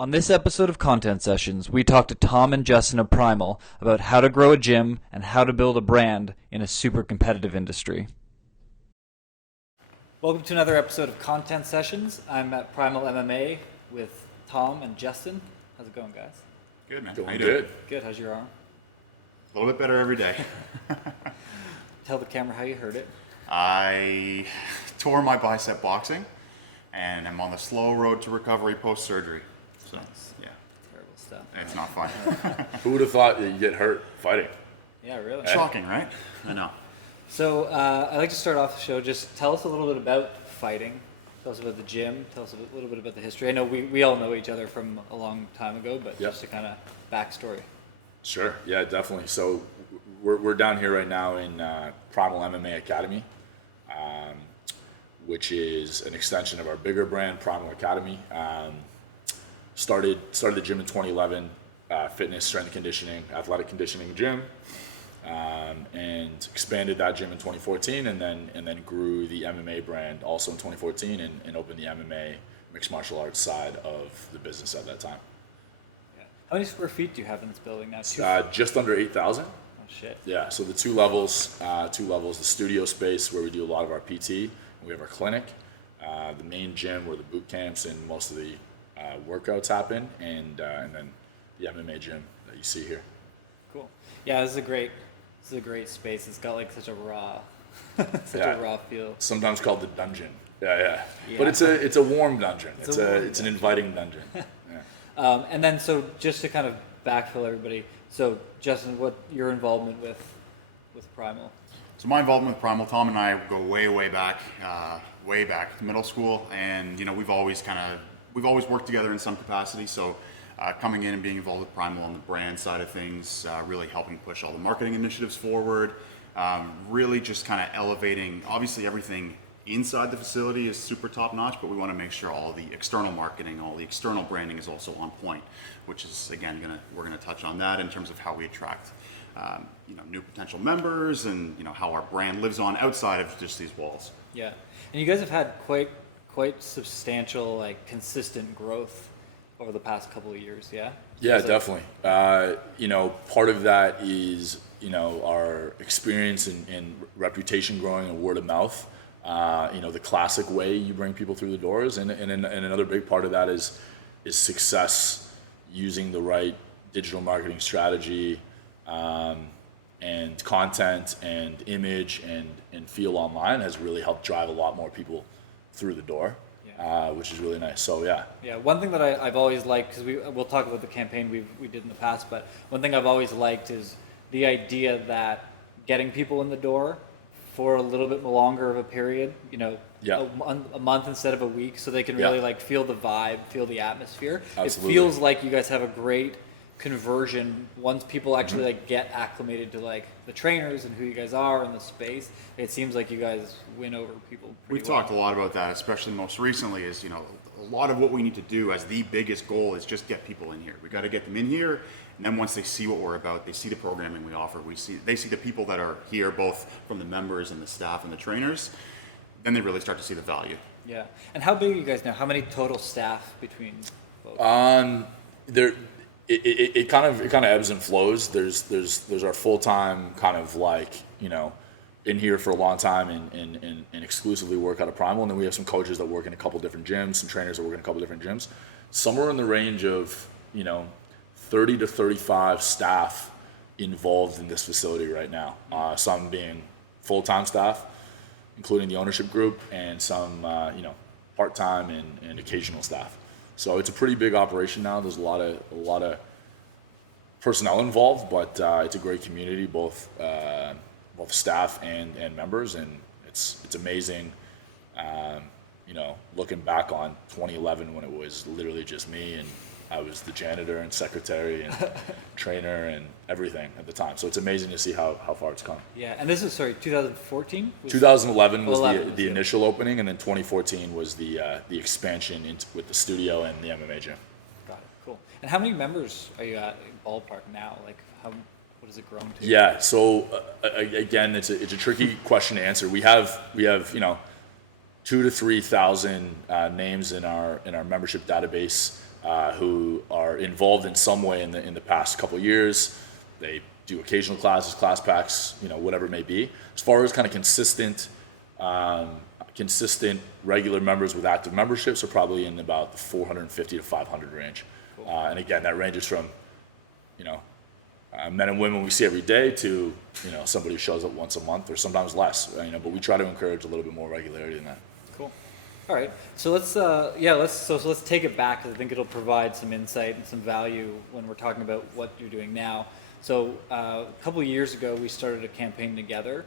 On this episode of Content Sessions, we talk to Tom and Justyn of Primal about how to grow a gym and how to build a brand in a super competitive industry. Welcome to another episode of Content Sessions. I'm at Primal MMA with Tom and Justyn. How's it going, guys? Good, man. Doing good. Good. How's your arm? A little bit better every day. Tell the camera how you hurt it. I tore my bicep boxing, and I'm on the slow road to recovery post-surgery. So, yeah, Terrible stuff. it's not fun. Who would have thought that you'd get hurt fighting? Yeah, really. Shocking, right? I know. So I'd like to start off the show. Just tell us a little bit about fighting. Tell us about the gym. Tell us a little bit about the history. I know we all know each other from a long time ago, but Yep. just a kind of backstory. Sure. Yeah, definitely. So we're down here right now in Primal MMA Academy, which is an extension of our bigger brand, Primal Academy. Started the gym in 2011, fitness, strength and conditioning, athletic conditioning gym, and expanded that gym in 2014, and then grew the MMA brand also in 2014, and opened the MMA mixed martial arts side of the business at that time. Yeah. How many square feet do you have in this building now? Just under 8,000. Oh shit. Yeah, so the two levels, the studio space where we do a lot of our PT, and we have our clinic, the main gym where the boot camps and most of the workouts happen, and then the MMA gym that you see here. Cool. Yeah, this is a great space. It's got like such a raw, Yeah. a raw feel. Sometimes called the dungeon. Yeah. Yeah. But it's a warm dungeon. It's a warm It's an inviting dungeon. Yeah. And then so just to kind of backfill everybody. So Justyn, what your involvement with Primal? So my involvement with Primal, Tom and I go way back to middle school, and we've always worked together in some capacity. So coming in and being involved with Primal on the brand side of things, really helping push all the marketing initiatives forward, really just kind of elevating. Obviously, everything inside the facility is super top notch, but we want to make sure all the external marketing, all the external branding is also on point, which is again we're gonna touch on that in terms of how we attract new potential members, and how our brand lives on outside of just these walls. Yeah, and you guys have had quite substantial, like consistent growth over the past couple of years. Yeah. Yeah, Is that- definitely. Part of that is our experience and reputation growing and word of mouth. The classic way you bring people through the doors, and another big part of that is success using the right digital marketing strategy, and content and image and feel online has really helped drive a lot more people through the door. Which is really nice. So yeah. Yeah, one thing that I've always liked, because we'll talk about the campaign we did in the past, but one thing I've always liked is the idea that getting people in the door for a little bit longer of a period, Yeah. a month instead of a week, so they can Yeah. really like feel the vibe, feel the atmosphere. Absolutely. It feels like you guys have a great conversion once people actually like get acclimated to like the trainers and who you guys are in the space. It seems like you guys win over people We've pretty well. talked a lot about that, especially most recently, is a lot of what we need to do as the biggest goal is just get people in here. We got to get them in here, and then once they see what we're about, they see the programming we offer, they see the people that are here, both from the members and the staff and the trainers, then they really start to see the value. Yeah. And how big are you guys now? How many total staff between both? It kind of ebbs and flows. There's our full-time kind of like, in here for a long time and exclusively work out of Primal, and then we have some coaches that work in a couple different gyms, some trainers that work in a couple different gyms. Somewhere in the range of 30 to 35 staff involved in this facility right now. Some being full-time staff, including the ownership group, and some part-time and occasional staff. So it's a pretty big operation now. There's a lot of personnel involved, but it's a great community, both staff and members, and it's amazing. Looking back on 2011 when it was literally just me, and I was the janitor and secretary and trainer and everything at the time. So it's amazing to see how far it's come. Yeah, and this is 2014. 2011 was 11, the yeah. initial opening, and then 2014 was the expansion with the studio and the MMA gym. Got it. Cool. And how many members are you at in ballpark now? Like, what has it grown to? Yeah. So again, it's a tricky question to answer. We have 2,000 to 3,000 names in our membership database. who are involved in some way in the past couple of years. They do occasional classes, class packs, whatever it may be. As far as kind of consistent regular members with active memberships are probably in about the 450 to 500 range. Cool. And again, that ranges from, men and women we see every day to, somebody who shows up once a month or sometimes less, but we try to encourage a little bit more regularity than that. Cool. All right. So let's take it back, because I think it'll provide some insight and some value when we're talking about what you're doing now. So a couple of years ago, we started a campaign together.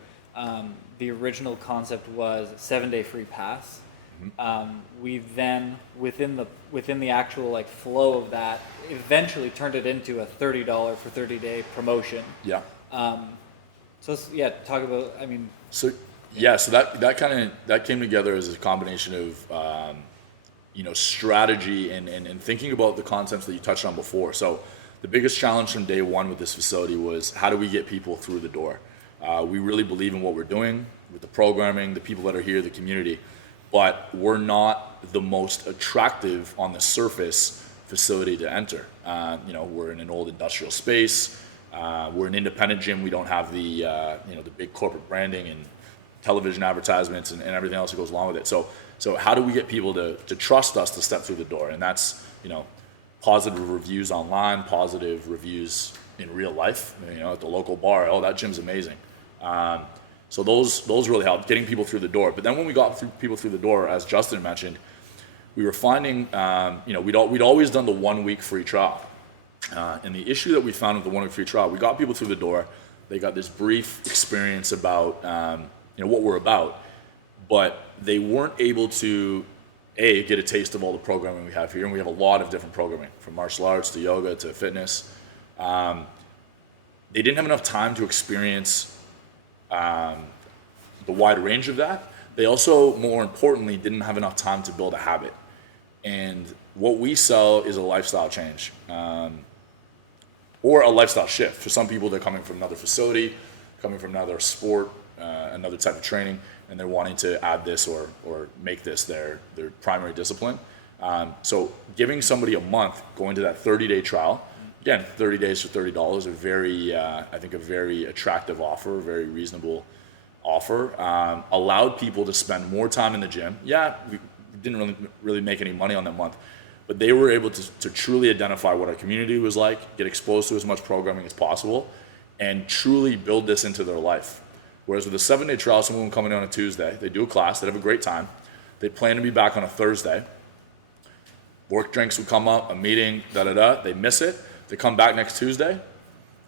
The original concept was 7-day free pass. We then, within the actual flow of that, eventually turned it into a $30 for 30-day promotion. Yeah. So let's, talk about. So that came together as a combination of strategy and thinking about the concepts that you touched on before. So the biggest challenge from day one with this facility was, how do we get people through the door? We really believe in what we're doing with the programming, the people that are here, the community, but we're not the most attractive on the surface facility to enter. We're in an old industrial space. We're an independent gym. We don't have the the big corporate branding and television advertisements and everything else that goes along with it. So how do we get people to trust us to step through the door? And that's positive reviews online, positive reviews in real life. At the local bar, oh, that gym's amazing. So those really helped getting people through the door. But then when we got people through the door, as Justyn mentioned, we were finding we'd always done the 1 week free trial. And the issue that we found with the 1 week free trial, we got people through the door. They got this brief experience about what we're about, but they weren't able to get a taste of all the programming we have here. And we have a lot of different programming, from martial arts to yoga to fitness. They didn't have enough time to experience the wide range of that. They also, more importantly, didn't have enough time to build a habit. And what we sell is a lifestyle change, or a lifestyle shift. For some people, they're coming from another facility, coming from another sport, another type of training, and they're wanting to add this or make this their primary discipline. So giving somebody a month, going to that 30-day trial, again, 30 days for $30, I think a very attractive offer, a very reasonable offer, allowed people to spend more time in the gym. Yeah, we didn't really make any money on that month, but they were able to truly identify what our community was like, get exposed to as much programming as possible, and truly build this into their life. Whereas with a 7-day trial, someone will come in on a Tuesday, they do a class, they have a great time, they plan to be back on a Thursday, work drinks would come up, a meeting, they miss it, they come back next Tuesday,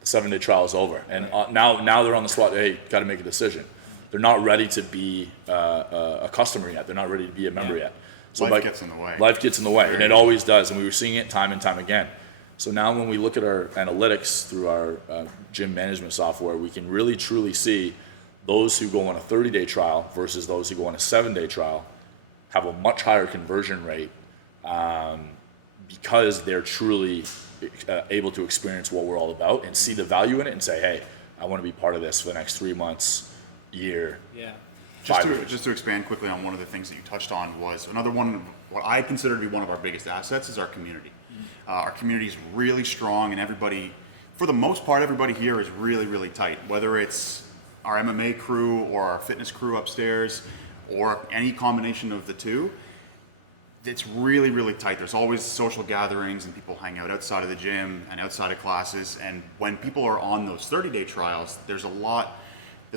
the 7-day trial is over. And now they're on the spot, hey, got to make a decision. They're not ready to be a customer yet. They're not ready to be a member yet. So life gets in the way. Life gets in the way, and it always does. And we were seeing it time and time again. So now when we look at our analytics through our gym management software, we can really truly see those who go on a 30-day trial versus those who go on a 7-day trial have a much higher conversion rate because they're truly able to experience what we're all about and see the value in it and say, hey, I want to be part of this for the next 3 months, year. Yeah. Just to expand quickly on one of the things that you touched on was another one, what I consider to be one of our biggest assets is our community. Our community is really strong, and everybody, for the most part, everybody here is really, really tight. Whether it's our MMA crew or our fitness crew upstairs or any combination of the two, it's really, really tight. There's always social gatherings and people hang out outside of the gym and outside of classes. And when people are on those 30-day trials, there's a lot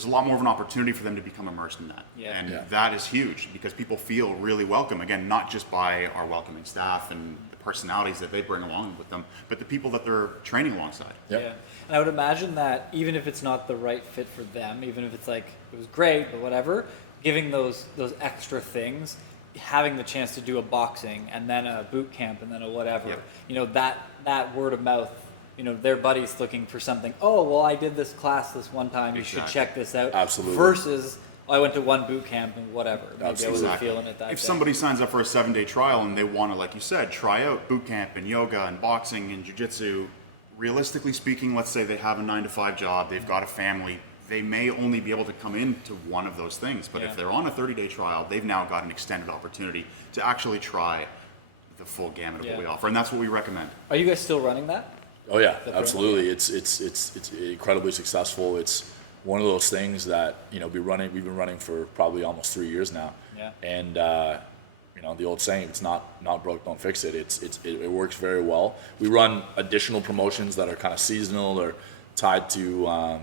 more of an opportunity for them to become immersed in that. Yeah. And that is huge because people feel really welcome. Again, not just by our welcoming staff and the personalities that they bring along with them, but the people that they're training alongside. Yep. Yeah. And I would imagine that even if it's not the right fit for them, even if it's like, it was great, but whatever, giving those extra things, having the chance to do a boxing and then a boot camp and then a whatever, Yep. that word of mouth, their buddies looking for something. Oh, well, I did this class this one time. You should check this out. Absolutely. Versus, I went to one boot camp and whatever. Maybe Absolutely. I wasn't feeling it that If day. somebody signs up for a 7-day trial and they want to, like you said, try out boot camp and yoga and boxing and jiu-jitsu, realistically speaking, let's say they have a 9-to-5 job, they've got a family, they may only be able to come into one of those things. But if they're on a 30-day trial, they've now got an extended opportunity to actually try the full gamut of Yeah. what we offer, and that's what we recommend. Are you guys still running that? Oh yeah, The absolutely. It's incredibly successful. It's one of those things that we've been running for probably almost 3 years now. Yeah. And the old saying, it's not broke, don't fix it. It works very well. We run additional promotions that are kind of seasonal or tied to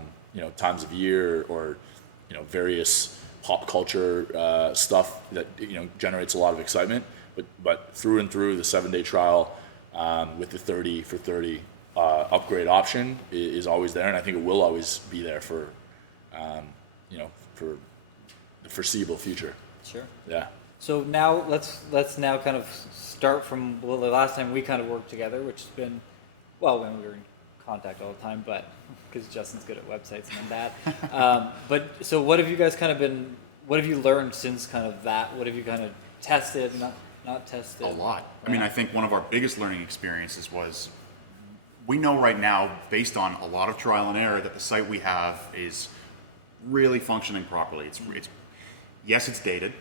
times of year or various pop culture stuff that generates a lot of excitement. But through and through, the 7-day trial with the 30 for 30 upgrade option is always there, and I think it will always be there for for the foreseeable future. Sure. Yeah. So now let's now kind of start from the last time we kind of worked together, which has been, well, when we were in contact all the time, but because Justyn's good at websites and that. But so what have you guys kind of been? What have you learned since kind of that? What have you kind of tested? Not tested. A lot. Yeah. I mean, I think one of our biggest learning experiences was we know right now, based on a lot of trial and error, that the site we have is really functioning properly. It's yes, it's dated,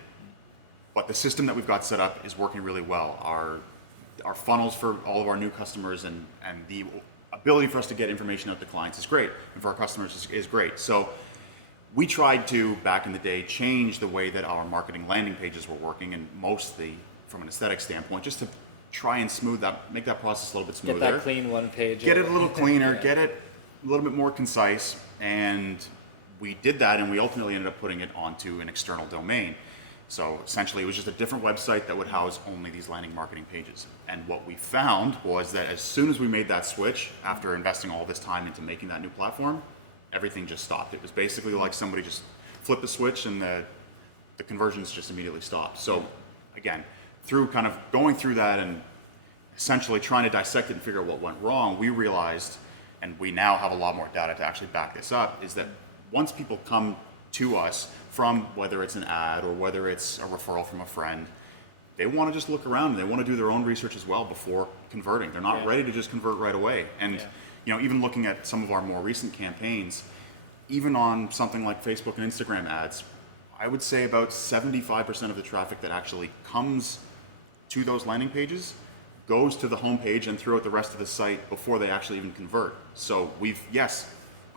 but the system that we've got set up is working really well. Our funnels for all of our new customers and the ability for us to get information out to clients is great, and for our customers is great. So we tried to, back in the day, change the way that our marketing landing pages were working, and mostly from an aesthetic standpoint, just to try and make that process a little bit smoother. Get that clean one page. Get it a little cleaner, Yeah. get it a little bit more concise, and we did that, and we ultimately ended up putting it onto an external domain. So essentially, it was just a different website that would house only these landing marketing pages. And what we found was that as soon as we made that switch, after investing all this time into making that new platform, everything just stopped. It was basically like somebody just flipped the switch and the conversions just immediately stopped. So again, through kind of going through that and essentially trying to dissect it and figure out what went wrong, we realized, and we now have a lot more data to actually back this up, is that once people come to us from whether it's an ad or whether it's a referral from a friend, they want to just look around and they want to do their own research as well before converting. They're not ready to just convert right away. And even looking at some of our more recent campaigns, even on something like Facebook and Instagram ads, I would say about 75% of the traffic that actually comes to those landing pages goes to the homepage and throughout the rest of the site before they actually even convert. So we've, yes,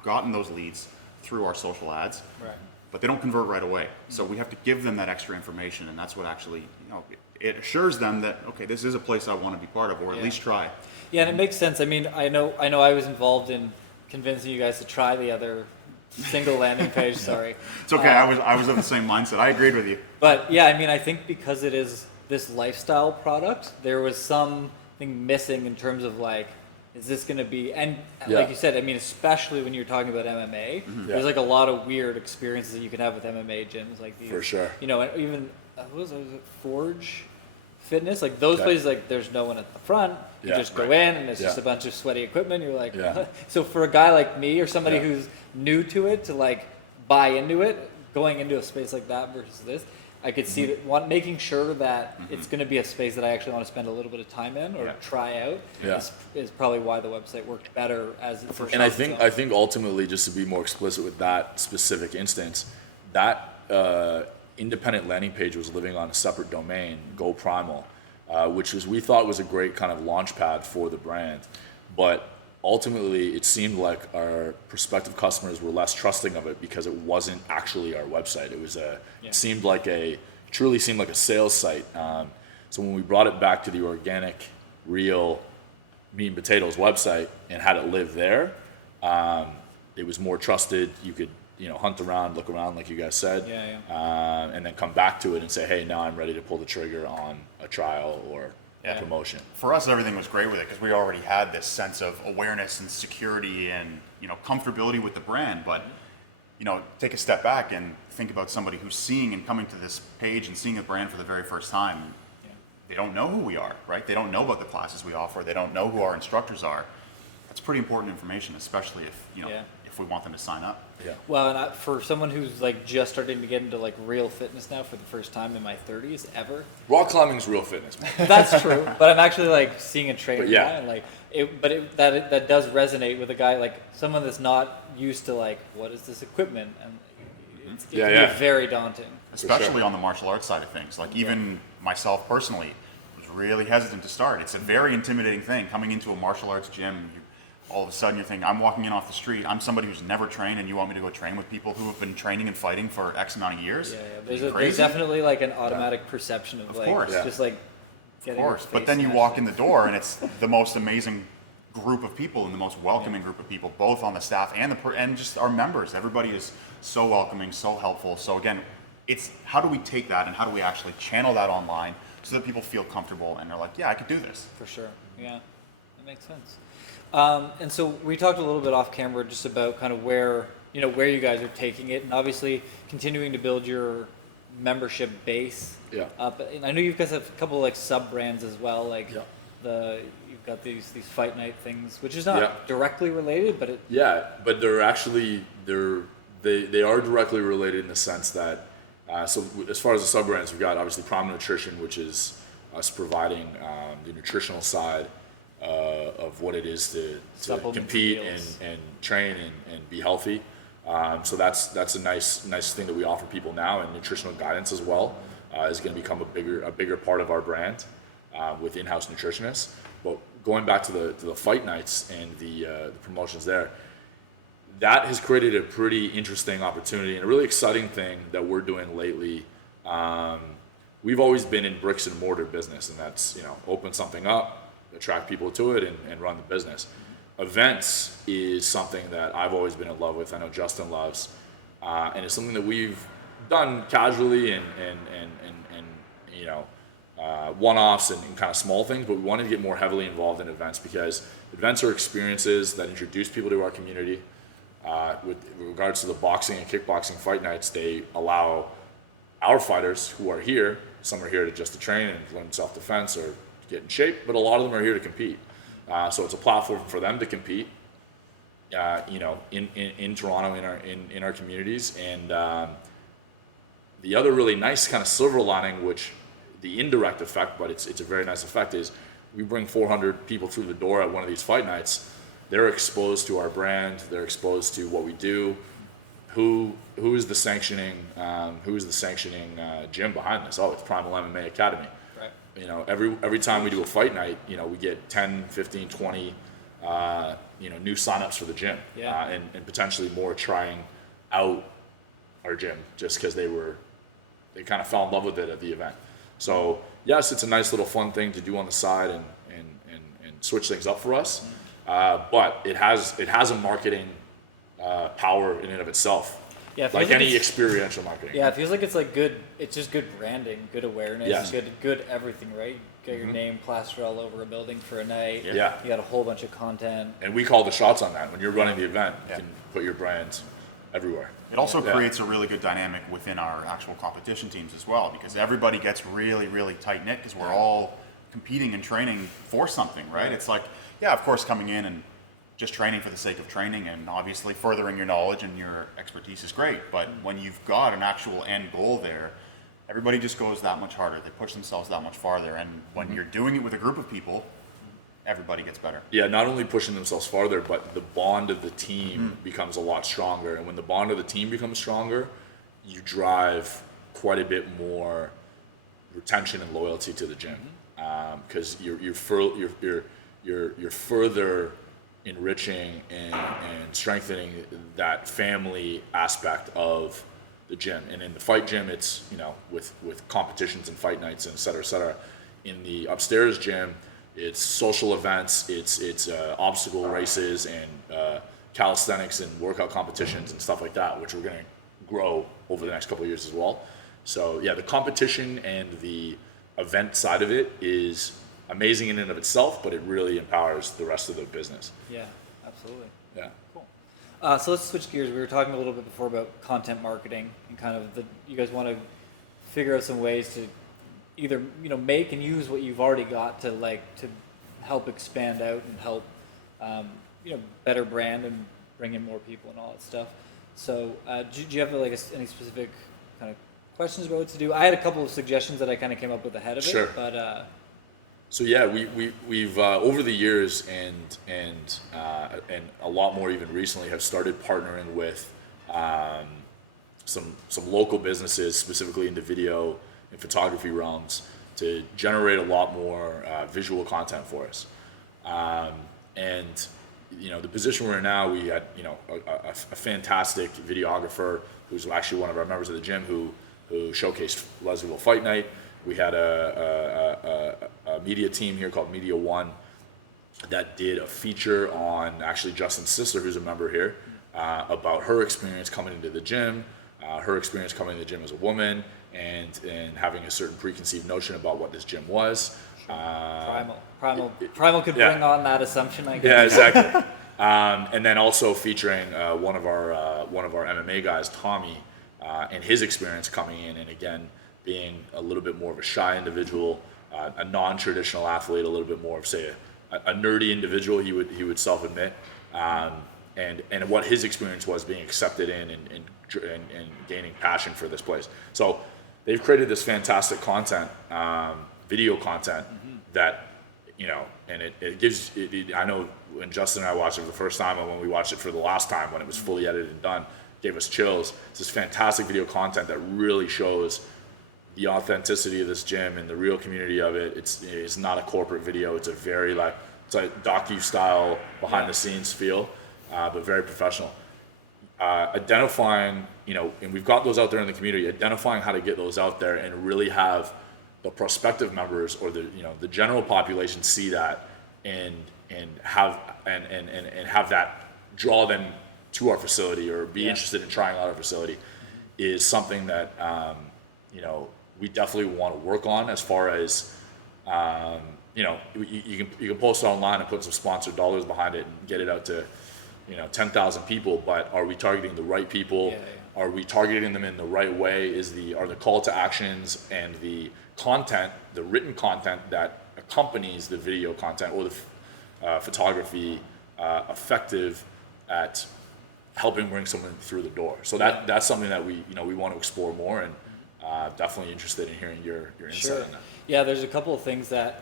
gotten those leads through our social ads, Right. but they don't convert right away. So we have to give them that extra information, and that's what actually, it assures them that, okay, this is a place I want to be part of, or at least try. Yeah, and it makes sense. I mean, I know I was involved in convincing you guys to try the other single landing page. Sorry. It's okay. I was of the same mindset. I agreed with you. But yeah, I mean, I think because it is this lifestyle product, there was something missing in terms of like, is this going to be, and like you said, I mean, especially when you're talking about MMA, there's like a lot of weird experiences that you can have with MMA gyms, like these, For sure. and even what was it Forge Fitness, like those places, like there's no one at the front. You just go in and it's just a bunch of sweaty equipment. You're like, what? So for a guy like me or somebody who's new to it, to like buy into it, going into a space like that versus this, I could see that making sure that it's going to be a space that I actually want to spend a little bit of time in or try out is probably why the website worked better as it first. And I think ultimately, just to be more explicit with that specific instance, that independent landing page was living on a separate domain, Go Primal, which we thought was a great kind of launch pad for the brand, but ultimately it seemed like our prospective customers were less trusting of it because it wasn't actually our website. It was it truly seemed like a sales site. So when we brought it back to the organic, real meat and potatoes website and had it live there, it was more trusted. You could hunt around, look around, like you guys said, and then come back to it and say, hey, now I'm ready to pull the trigger on a trial or a promotion. For us, everything was great with it because we already had this sense of awareness and security and comfortability with the brand. But take a step back and think about somebody who's seeing and coming to this page and seeing the brand for the very first time. They don't know who we are, right? They don't know about the classes we offer. They don't know who our instructors are. That's pretty important information, especially if if we want them to sign up. Yeah. Well, and for someone who's like just starting to get into like real fitness now for the first time in my 30s ever. Rock climbing's real fitness, man. That's true, but I'm actually like seeing a trainer But yeah. now, and like that does resonate with a guy like someone that's not used to like what is this equipment, and it can be very daunting. Especially on the martial arts side of things. Like even myself personally was really hesitant to start. It's a very intimidating thing coming into a martial arts gym. All of a sudden you're thinking, I'm walking in off the street, I'm somebody who's never trained, and you want me to go train with people who have been training and fighting for X amount of years? There's definitely like an automatic perception of like, course. just like getting your face But then you smashed walk in the door and it's the most amazing group of people and the most welcoming group of people, both on the staff and just our members. Everybody is so welcoming, so helpful. So again, it's how do we take that and how do we actually channel that online so that people feel comfortable and they're like, yeah, I could do this. For sure. Yeah, that makes sense. And so we talked a little bit off camera just about kind of where you guys are taking it, and obviously continuing to build your membership base. Yeah. But I know you guys have a couple of like sub brands as well, like you've got these fight night things, which is not directly related, but but they're actually they are directly related in the sense that so as far as the sub brands, we've got obviously Primal Nutrition, which is us providing the nutritional side of what it is to compete and train and be healthy. So that's a nice thing that we offer people now, and nutritional guidance as well is going to become a bigger part of our brand with in-house nutritionists. But going back to the fight nights and the promotions there, that has created a pretty interesting opportunity and a really exciting thing that we're doing lately. We've always been in bricks and mortar business, and that's open something up, attract people to it, and run the business. Events is something that I've always been in love with. I know Justyn loves, and it's something that we've done casually and one-offs and kind of small things. But we wanted to get more heavily involved in events because events are experiences that introduce people to our community. With regards to the boxing and kickboxing fight nights, they allow our fighters who are here. Some are here just to train and learn self-defense or get in shape, but a lot of them are here to compete. So it's a platform for them to compete, in Toronto, in our communities. And the other really nice kind of silver lining, which the indirect effect, but it's a very nice effect, is we bring 400 people through the door at one of these fight nights. They're exposed to our brand. They're exposed to what we do. Who is the sanctioning gym behind this? Oh, it's Primal MMA Academy. Right. Every time we do a fight night, we get 10, 15, 20, new signups for the gym, and potentially more trying out our gym just because they kind of fell in love with it at the event. So yes, it's a nice little fun thing to do on the side and switch things up for us. But it has a marketing power in and of itself. Yeah, like any experiential marketing. Yeah, it feels like it's like good. It's just good branding, good awareness, good everything, right? You got your name plastered all over a building for a night. Yeah. You got a whole bunch of content. And we call the shots on that. When you're running the event, you can put your brand everywhere. It also creates a really good dynamic within our actual competition teams as well, because everybody gets really, really tight knit because we're all competing and training for something, right? It's like, of course, coming in and just training for the sake of training and obviously furthering your knowledge and your expertise is great. But when you've got an actual end goal there, everybody just goes that much harder. They push themselves that much farther. And when you're doing it with a group of people, everybody gets better. Yeah, not only pushing themselves farther, but the bond of the team becomes a lot stronger. And when the bond of the team becomes stronger, you drive quite a bit more retention and loyalty to the gym, because you're further enriching and strengthening that family aspect of the gym. And in the fight gym, it's with competitions and fight nights and et cetera, et cetera. In the upstairs gym, it's social events, it's obstacle races and calisthenics and workout competitions and stuff like that, which we're going to grow over the next couple of years as well. So the competition and the event side of it is amazing in and of itself, but it really empowers the rest of the business. Yeah, absolutely. Yeah. Cool. So let's switch gears. We were talking a little bit before about content marketing and kind of you guys want to figure out some ways to either make and use what you've already got to help expand out and help better brand and bring in more people and all that stuff. So do you have any specific kind of questions about what to do? I had a couple of suggestions that I kind of came up with ahead of it, but. So we've over the years and a lot more even recently have started partnering with some local businesses, specifically in the video and photography realms, to generate a lot more visual content for us. And the position we're in now, we had a fantastic videographer who's actually one of our members of the gym who showcased Leslieville Fight Night. We had a media team here called Media One that did a feature on actually Justyn's sister, who's a member here, about her experience coming into the gym, her experience coming to the gym as a woman, and having a certain preconceived notion about what this gym was. Primal could bring on that assumption, I guess. Yeah, exactly. And then also featuring one of our MMA guys, Tommy, and his experience coming in, and again being a little bit more of a shy individual, a non-traditional athlete, a little bit more of, say, a nerdy individual. He would self-admit, and what his experience was being accepted in and gaining passion for this place. So they've created this fantastic content, video content that, and it gives. I know when Justyn and I watched it for the first time, and when we watched it for the last time, when it was fully edited and done, gave us chills. It's this fantastic video content that really shows the authenticity of this gym and the real community of it. It's not a corporate video. It's a very it's like docu-style behind the scenes feel, but very professional. Identifying, and we've got those out there in the community, identifying how to get those out there and really have the prospective members or the general population see that and have that draw them to our facility or be interested in trying out our facility is something that we definitely want to work on. As far as you can post it online and put some sponsored dollars behind it and get it out to 10,000 people, but are we targeting the right people? Are we targeting them in the right way? Are the call to actions and the content, the written content that accompanies the video content or the photography effective at helping bring someone through the door? So that's something that we want to explore more, and definitely interested in hearing your insight on that. Yeah, there's a couple of things I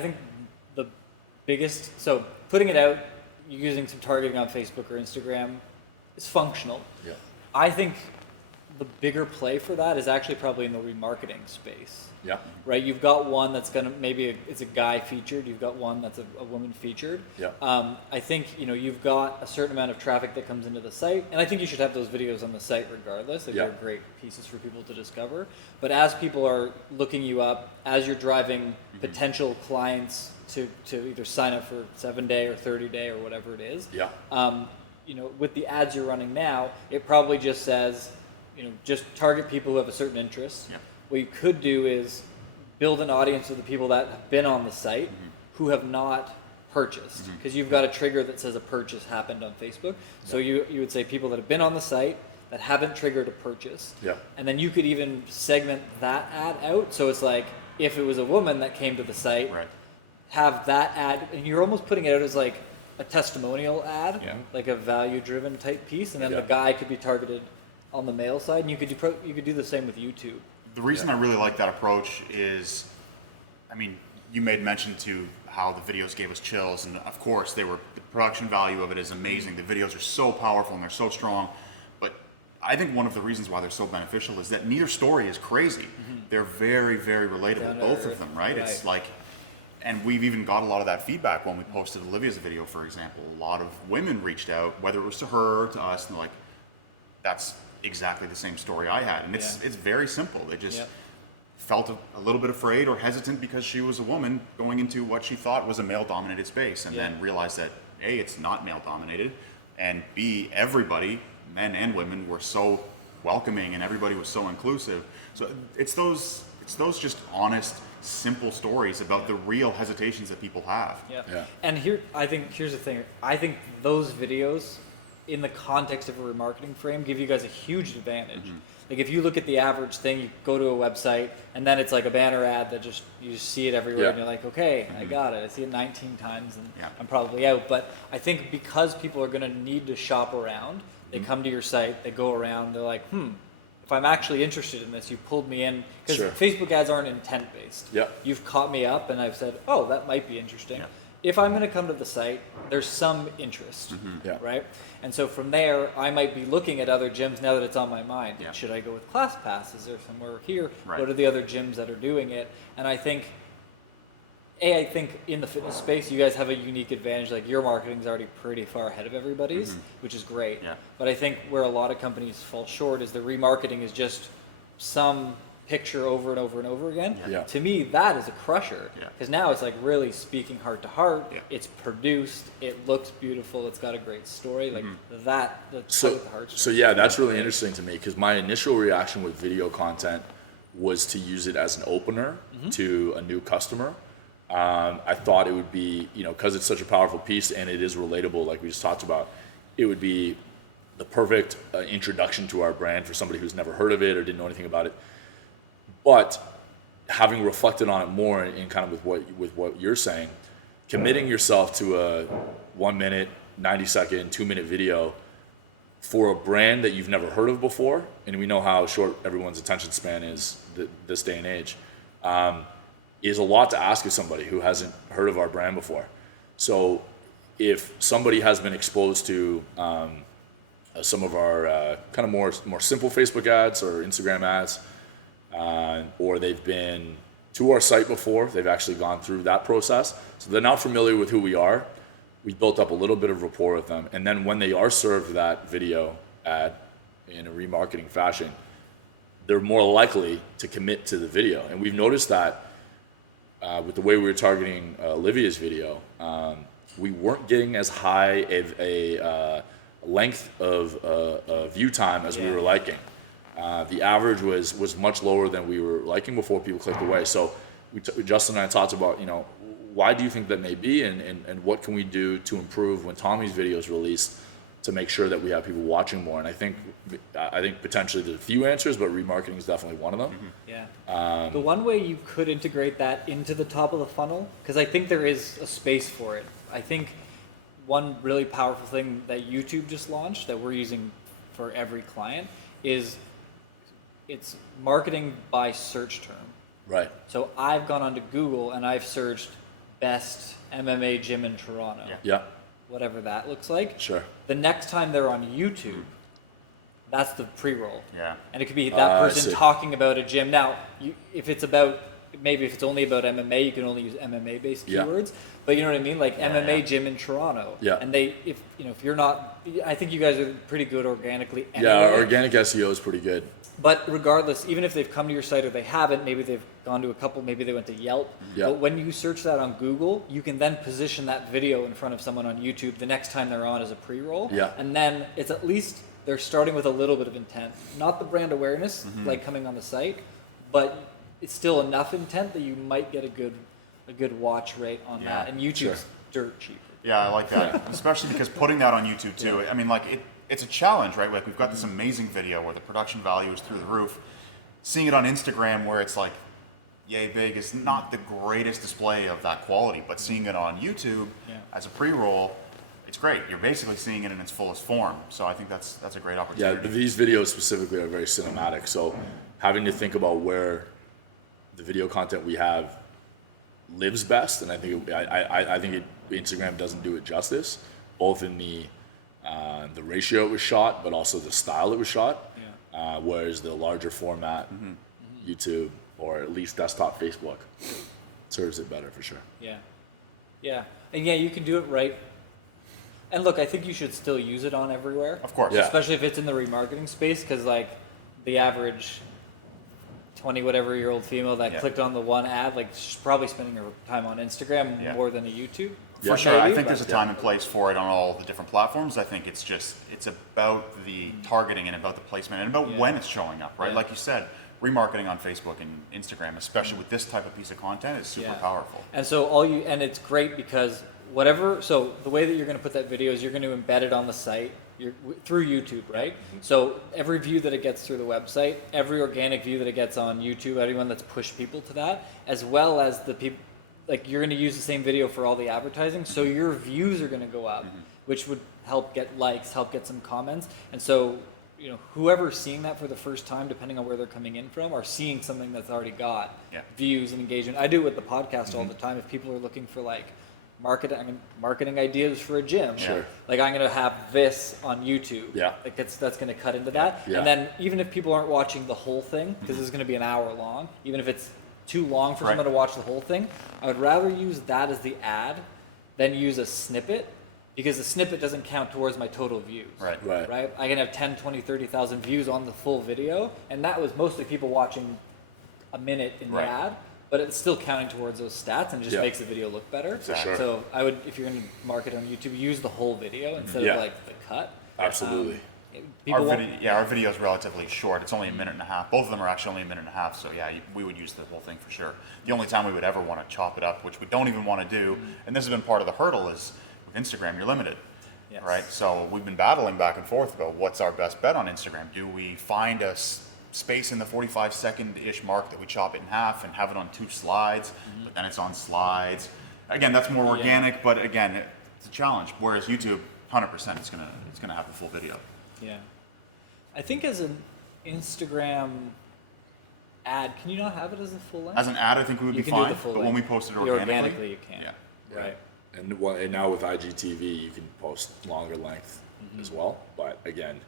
think the biggest, putting it out, using some targeting on Facebook or Instagram is functional. Yeah. I think the bigger play for that is actually probably in the remarketing space. Yeah. Right. You've got one that's it's a guy featured. You've got one that's a woman featured. Yeah. I think you've got a certain amount of traffic that comes into the site, and I think you should have those videos on the site regardless. They're great pieces for people to discover. But as people are looking you up, as you're driving potential clients to either sign up for 7-day or 30-day or whatever it is. Yeah. With the ads you're running now, it probably just says, just target people who have a certain interest. Yeah. What you could do is build an audience of the people that have been on the site who have not purchased, because you've got a trigger that says a purchase happened on Facebook. So you would say people that have been on the site that haven't triggered a purchase. Yeah. And then you could even segment that ad out. So it's like if it was a woman that came to the site, have that ad, and you're almost putting it out as like a testimonial ad, like a value-driven type piece, and then the guy could be targeted on the male side, and you could do the same with YouTube. The reason I really like that approach is, you made mention to how the videos gave us chills, and of course the production value of it is amazing. The videos are so powerful and they're so strong, but I think one of the reasons why they're so beneficial is that neither story is crazy. They're very, very relatable, both of them, right? It's like, and we've even got a lot of that feedback when we posted Olivia's video, for example. A lot of women reached out, whether it was to her or to us, and they're like, that's exactly the same story I had. And it's very simple. They just felt a little bit afraid or hesitant because she was a woman going into what she thought was a male-dominated space, and then realized that A, it's not male-dominated, and B, everybody, men and women, were so welcoming and everybody was so inclusive. So it's those just honest, simple stories about the real hesitations that people have. And here's the thing. I think those videos, in the context of a remarketing frame, give you guys a huge advantage. Like if you look at the average thing, you go to a website and then it's like a banner ad that you just see it everywhere and you're like, okay, I got it. I see it 19 times and I'm probably out. But I think because people are going to need to shop around, they come to your site, they go around, they're like, if I'm actually interested in this, you pulled me in. Because Facebook ads aren't intent-based. You've caught me up and I've said, oh, that might be interesting. if I'm going to come to the site, there's some interest, Yeah. right? And so from there, I might be looking at other gyms now that it's on my mind. Yeah. Should I go with ClassPass? Is there somewhere here? Right. What are the other gyms that are doing it? And I think in the fitness space, you guys have a unique advantage. Like your marketing's already pretty far ahead of everybody's, which is great. Yeah. But I think where a lot of companies fall short is the remarketing is just some picture over and over and over again. Yeah. To me, that is a crusher. Yeah. Because now it's like really speaking heart to heart. Yeah. It's produced. It looks beautiful. It's got a great story. Like that. The heart. So yeah, that's really interesting to me because my initial reaction with video content was to use it as an opener to a new customer. I thought it would be, because it's such a powerful piece and it is relatable, like we just talked about, it would be the perfect introduction to our brand for somebody who's never heard of it or didn't know anything about it. But having reflected on it more and kind of with what you're saying, committing yourself to a 1 minute, 90 second, 2 minute video for a brand that you've never heard of before, and we know how short everyone's attention span is this day and age, is a lot to ask of somebody who hasn't heard of our brand before. So if somebody has been exposed to some of our kind of more simple Facebook ads or Instagram ads, or they've been to our site before, they've actually gone through that process, so they're not familiar with who we are, we built up a little bit of rapport with them, and then when they are served that video ad in a remarketing fashion, they're more likely to commit to the video. And we've noticed that with the way we were targeting Olivia's video, we weren't getting as high of a length of view time as we were liking. The average was much lower than we were liking before people clicked away. So Justyn and I talked about, why do you think that may be, and what can we do to improve when Tommy's video is released to make sure that we have people watching more? And I think potentially there's a few answers, but remarketing is definitely one of them. Yeah. The one way you could integrate that into the top of the funnel, because I think there is a space for it. I think one really powerful thing that YouTube just launched that we're using for every client is it's marketing by search term. Right. So I've gone onto Google and I've searched best MMA gym in Toronto. Yeah. Whatever that looks like. Sure. The next time they're on YouTube, that's the pre-roll. Yeah. And it could be that I person see. talking about a gym. Now, if it's only about MMA, you can only use MMA-based keywords. But you know what I mean? Like MMA gym in Toronto. Yeah. And if you're not, I think you guys are pretty good organically anyway. Yeah, our organic SEO is pretty good. But regardless, even if they've come to your site or they haven't, maybe they've gone to a couple, maybe they went to Yelp. Yeah. But when you search that on Google, you can then position that video in front of someone on YouTube the next time they're on as a pre-roll. Yeah. And then it's at least they're starting with a little bit of intent. Not the brand awareness, like coming on the site, but it's still enough intent that you might get a good watch rate on Yeah. that. And YouTube's dirt cheap. Yeah, I like that, especially because putting that on YouTube too. I mean, it's a challenge, right? Like we've got this amazing video where the production value is through the roof. Seeing it on Instagram where it's like yay big is not the greatest display of that quality, but seeing it on YouTube as a pre-roll, it's great. You're basically seeing it in its fullest form. So I think that's a great Yeah, opportunity. these videos specifically are very cinematic. So having to think about where the video content we have lives best, and I think Instagram doesn't do it justice, both in the ratio it was shot, but also the style it was shot. Whereas the larger format YouTube or at least desktop Facebook serves it better for sure. Yeah. And you can do it right. And look, I think you should still use it on everywhere. Of course. Yeah. Especially if it's in the remarketing space, because like the average 20-whatever-year-old female that clicked on the one ad, like she's probably spending her time on Instagram more than a YouTube. For sure. I think there's a time and place for it on all the different platforms. I think it's about the targeting and about the placement and about when it's showing up, right? Yeah. Like you said, remarketing on Facebook and Instagram, especially with this type of piece of content, is super powerful. And so and it's great because so the way that you're going to put that video is you're going to embed it on the site through YouTube, right? So every view that it gets through the website, every organic view that it gets on YouTube, anyone that's pushed people to that, as well as the people, like you're going to use the same video for all the advertising, so your views are going to go up, which would help get likes, help get some comments. And so, whoever's seeing that for the first time, depending on where they're coming in from, are seeing something that's already got views and engagement. I do it with the podcast all the time. If people are looking for like marketing ideas for a gym. Sure. Like I'm gonna have this on YouTube. Yeah. Like that's gonna cut into that. Yeah. And then even if people aren't watching the whole thing, because this is gonna be an hour long, even if it's too long for someone to watch the whole thing, I would rather use that as the ad than use a snippet, because the snippet doesn't count towards my total views. Right. Right? I can have 10, 20, 30,000 views on the full video, and that was mostly people watching a minute in the ad, but it's still counting towards those stats and just makes the video look better. Sure. So I would, if you're going to market on YouTube, use the whole video instead of like the cut. Absolutely. Our video is relatively short. It's only a minute and a half. Both of them are actually only a minute and a half. So yeah, we would use the whole thing for sure. The only time we would ever want to chop it up, which we don't even want to do, and this has been part of the hurdle, is with Instagram, you're limited. Yes. Right? So we've been battling back and forth about what's our best bet on Instagram. Do we find a space in the 45-second-ish mark that we chop it in half and have it on 2 slides, but then it's on slides? Again, that's more organic, but again, it's a challenge. Whereas YouTube, 100%, it's gonna have the full video. Yeah. I think as an Instagram ad, can you not have it as a full length? As an ad, I think we would You be can do fine, the full but when we length. post it organically, You can. Yeah. Right. And now with IGTV, you can post longer length as well. But again,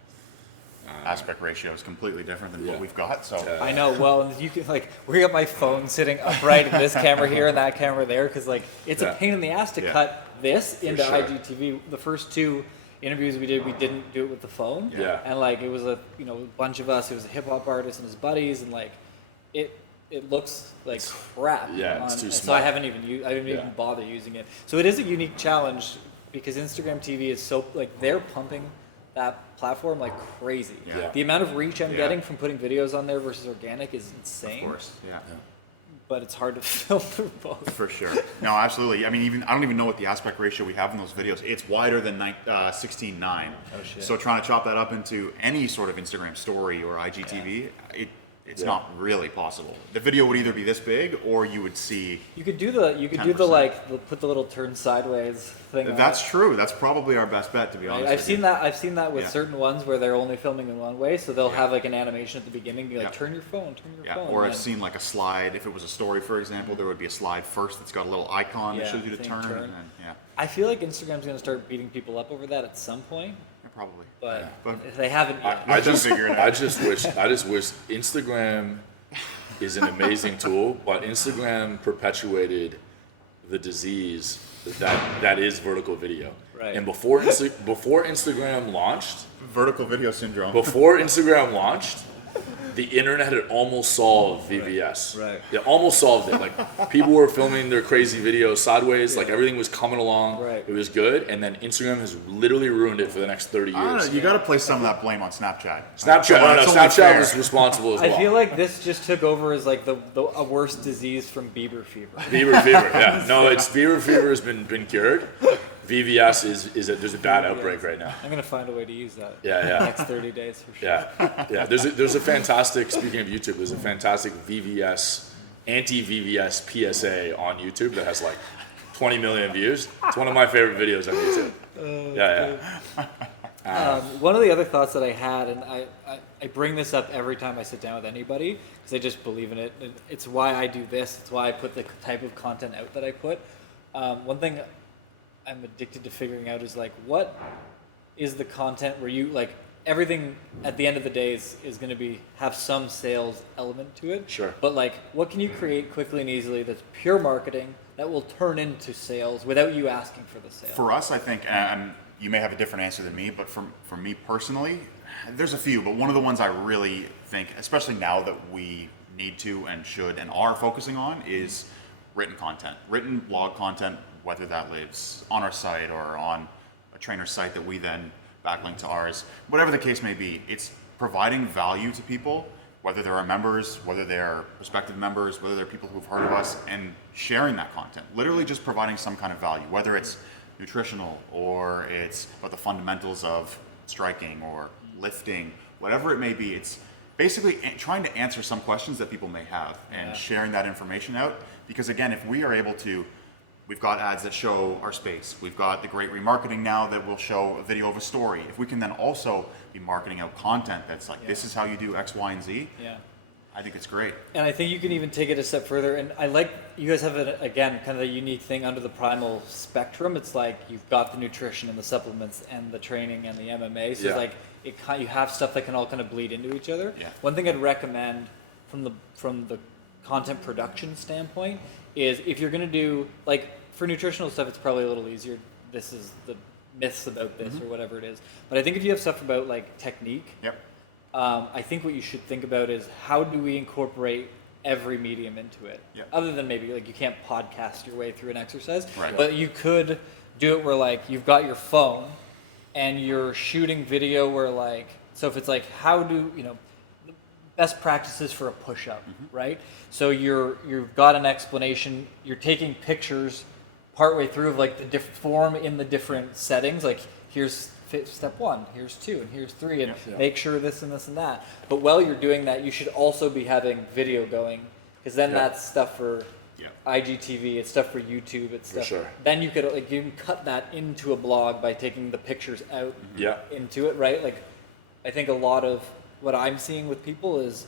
aspect ratio is completely different than what we've got. So I know. Well, you can we got my phone sitting upright in this camera here and that camera there, because like it's a pain in the ass to cut this into sure. IGTV. The first 2 interviews we didn't do it with the phone. Yeah. And like it was a bunch of us. It was a hip hop artist and his buddies, and like it looks like crap. Yeah, it's too and small. So I haven't even bothered using it. So it is a unique challenge because Instagram TV is so like they're pumping that platform like crazy. Yeah. The amount of reach I'm getting from putting videos on there versus organic is insane. of course, yeah. But it's hard to filter both. For sure. No, absolutely. I mean, I don't even know what the aspect ratio we have in those videos. It's wider than 16:9. Oh shit. So trying to chop that up into any sort of Instagram story or IGTV, it's not really possible. The video would either be this big, or you would see. You could do the 10%. Put the little turn sideways thing. That's true. That's probably our best bet, to be honest. I've seen that with certain ones where they're only filming in one way, so they'll have like an animation at the beginning, be like, turn your phone. Or I've seen like a slide. If it was a story, for example, there would be a slide first that's got a little icon that shows you to turn. And then, I feel like Instagram's going to start beating people up over that at some point. Probably. But if they haven't yet. I just wish Instagram is an amazing tool, but Instagram perpetuated the disease that is vertical video. Right. And before Instagram launched, vertical video syndrome. before Instagram launched, the internet had almost solved VVS. Right. It almost solved it. Like people were filming their crazy videos sideways. Like everything was coming along. Right. It was good. And then Instagram has literally ruined it for the next 30 I don't years. know, you got to place some of that blame on Snapchat. Snapchat was responsible as well. I feel like this just took over as like a worse disease from Bieber fever. Bieber fever, yeah. No, Bieber fever has been cured. VVS there's a bad outbreak right now. I'm gonna find a way to use that. Yeah. The next 30 days for sure. Yeah. There's a fantastic. Speaking of YouTube, there's a fantastic VVS anti-VVS PSA on YouTube that has like 20 million views. It's one of my favorite videos on YouTube. One of the other thoughts that I had, and I bring this up every time I sit down with anybody because I just believe in it. And it's why I do this. It's why I put the type of content out that I put. One thing I'm addicted to figuring out is like, what is the content where you like everything at the end of the day is going to have some sales element to it. Sure. But like, what can you create quickly and easily that's pure marketing that will turn into sales without you asking for the sale? For us, I think, and you may have a different answer than me, but for me personally, there's a few. But one of the ones I really think, especially now that we need to and should and are focusing on, is written content, written blog content, whether that lives on our site or on a trainer's site that we then backlink to ours. Whatever the case may be, it's providing value to people, whether they're our members, whether they're prospective members, whether they're people who've heard of us, and sharing that content. Literally just providing some kind of value, whether it's nutritional or it's about the fundamentals of striking or lifting, whatever it may be. It's basically trying to answer some questions that people may have and sharing that information out. Because again, if we are able to, we've got ads that show our space. We've got the great remarketing now that will show a video of a story. If we can then also be marketing out content that's like, this is how you do X, Y, and Z. Yeah. I think it's great. And I think you can even take it a step further. And I like, you guys have, again, kind of a unique thing under the Primal spectrum. It's like you've got the nutrition and the supplements and the training and the MMA. So it's like you have stuff that can all kind of bleed into each other. Yeah. One thing I'd recommend from the content production standpoint is if you're going to do, like for nutritional stuff, it's probably a little easier. This is the myths about this or whatever it is. But I think if you have stuff about like technique, I think what you should think about is how do we incorporate every medium into it? Yep. Other than maybe like you can't podcast your way through an exercise, Right. but you could do it where like you've got your phone and you're shooting video where like, so if it's like how do, the best practices for a push-up, right? So you've got an explanation, you're taking pictures partway through of like the form in the different settings, like here's step 1, here's 2, and here's 3, and make sure this and this and that. But while you're doing that, you should also be having video going, because then that's stuff for IGTV, it's stuff for YouTube, it's stuff. sure. Then you can cut that into a blog by taking the pictures out into it, right? Like, I think a lot of what I'm seeing with people is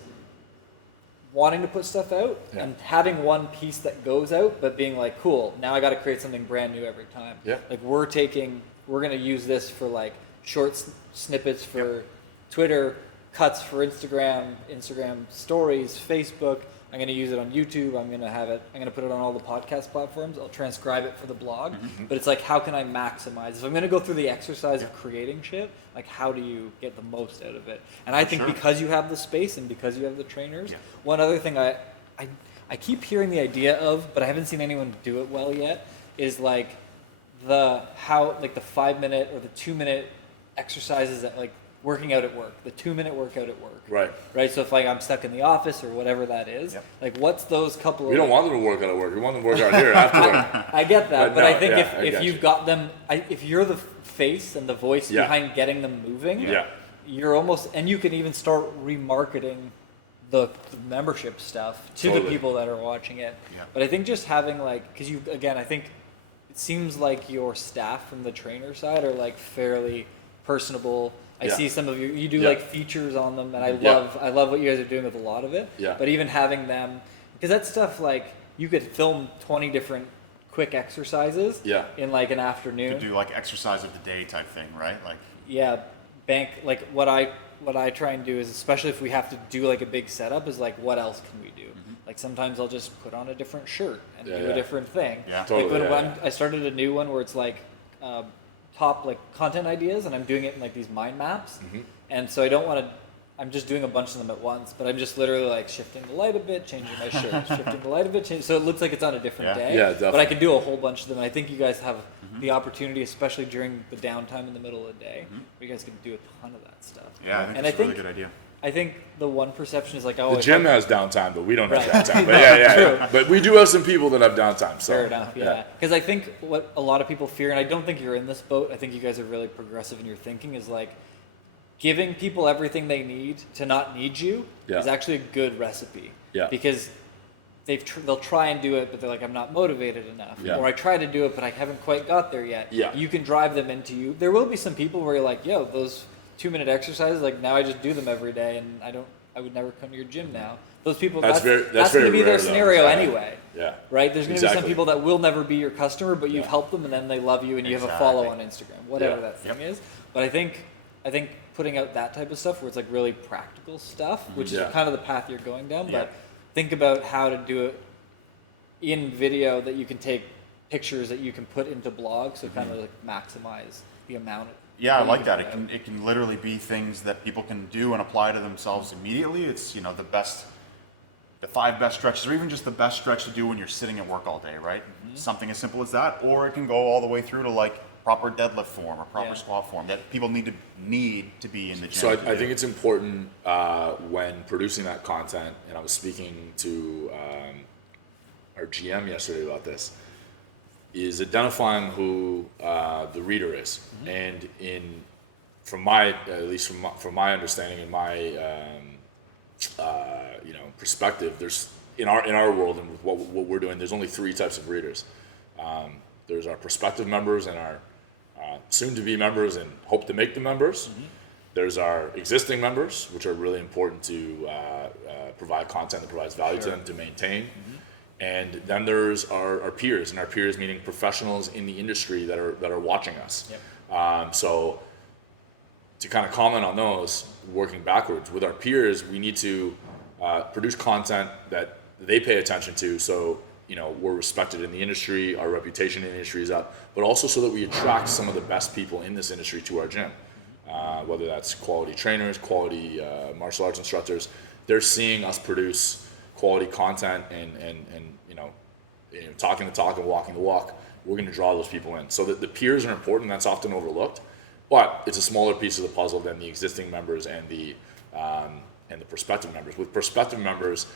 wanting to put stuff out and having one piece that goes out, but being like, cool, now I got to create something brand new every time. Like we're going to use this for like short snippets for Twitter, cuts for Instagram stories, Facebook. I'm going to use it on YouTube. I'm going to put it on all the podcast platforms. I'll transcribe it for the blog. But it's like, how can I maximize? If I'm going to go through the exercise of creating shit, like how do you get the most out of it? And I think because you have the space and because you have the trainers, one other thing I keep hearing the idea of, but I haven't seen anyone do it well yet, is like the 5-minute or the 2-minute exercises that like working out at work, the 2-minute workout at work. Right. So if like I'm stuck in the office or whatever that is, like what's those couple of... We don't want them to work out at work. We want them to work out here after work. I get that, but I think if you've got them, if you're the face and the voice behind getting them moving, you're almost, and you can even start remarketing the membership stuff to the people that are watching it. But I think just having like, because I think it seems like your staff from the trainer side are like fairly personable. I see some of you do like features on them, and I love what you guys are doing with a lot of it. But even having them, because that stuff, like you could film 20 different quick exercises in like an afternoon. To do like exercise of the day type thing, right? Like like what I try and do is, especially if we have to do like a big setup, is like what else can we do? Like sometimes I'll just put on a different shirt and do a different thing. When I started a new one where it's like top like content ideas, and I'm doing it in like these mind maps, and so I don't want to. I'm just doing a bunch of them at once, but I'm just literally like shifting the light a bit, changing my shirt, shifting the light a bit, so it looks like it's on a different day. But I can do a whole bunch of them. And I think you guys have the opportunity, especially during the downtime in the middle of the day, where you guys can do a ton of that stuff. I think it's a really good idea. I think the one perception is like, oh, the gym has downtime, but we don't have downtime. But but we do have some people that have downtime. So. Fair enough, because I think what a lot of people fear, and I don't think you're in this boat, I think you guys are really progressive in your thinking, is like giving people everything they need to not need you is actually a good recipe. Because they'll try and do it, but they're like, I'm not motivated enough. Or I try to do it, but I haven't quite got there yet. You can drive them into you. There will be some people where you're like, yo, those 2-minute exercises, like now I just do them every day, and I would never come to your gym now. Those people, that's going to be their scenario anyway. Right? There's going to be some people that will never be your customer, but you've helped them, and then they love you, and you have a follow on Instagram, whatever that thing is. But I think putting out that type of stuff where it's like really practical stuff, which is kind of the path you're going down, but think about how to do it in video that you can take pictures that you can put into blogs, so kind of like maximize the amount of. Yeah, I like that. It can literally be things that people can do and apply to themselves immediately. It's the 5 best stretches, or even just the best stretch to do when you're sitting at work all day, right? Something as simple as that, or it can go all the way through to like proper deadlift form or proper squat form that people need to be in the gym. So I think it's important when producing that content, and I was speaking to our GM yesterday about this, is identifying who the reader is. And from my understanding and my perspective, there's in our world and with what we're doing, there's only 3 types of readers. There's our prospective members and our soon-to-be members and hope to make them members. There's our existing members, which are really important to provide content that provides value to them to maintain. And then there's our peers, and our peers meaning professionals in the industry that are watching us. So to kind of comment on those, working backwards, with our peers, we need to produce content that they pay attention to, so we're respected in the industry, our reputation in the industry is up, but also so that we attract some of the best people in this industry to our gym. Whether that's quality trainers, quality martial arts instructors, they're seeing us produce quality content and talking the talk and walking the walk. We're going to draw those people in. So the peers are important. That's often overlooked, but it's a smaller piece of the puzzle than the existing members and the prospective members. With prospective members,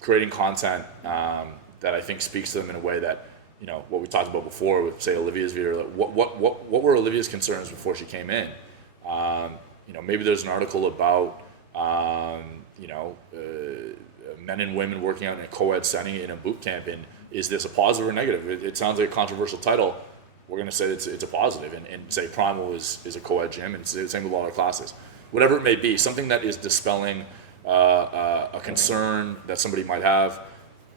creating content that I think speaks to them in a way that what we talked about before with, say, Olivia's video. Like what were Olivia's concerns before she came in? Maybe there's an article about men and women working out in a co-ed setting in a boot camp, and is this a positive or negative? It sounds like a controversial title. We're going to say it's a positive, and say Primal is a co-ed gym, and same with all our classes. Whatever it may be, something that is dispelling a concern that somebody might have.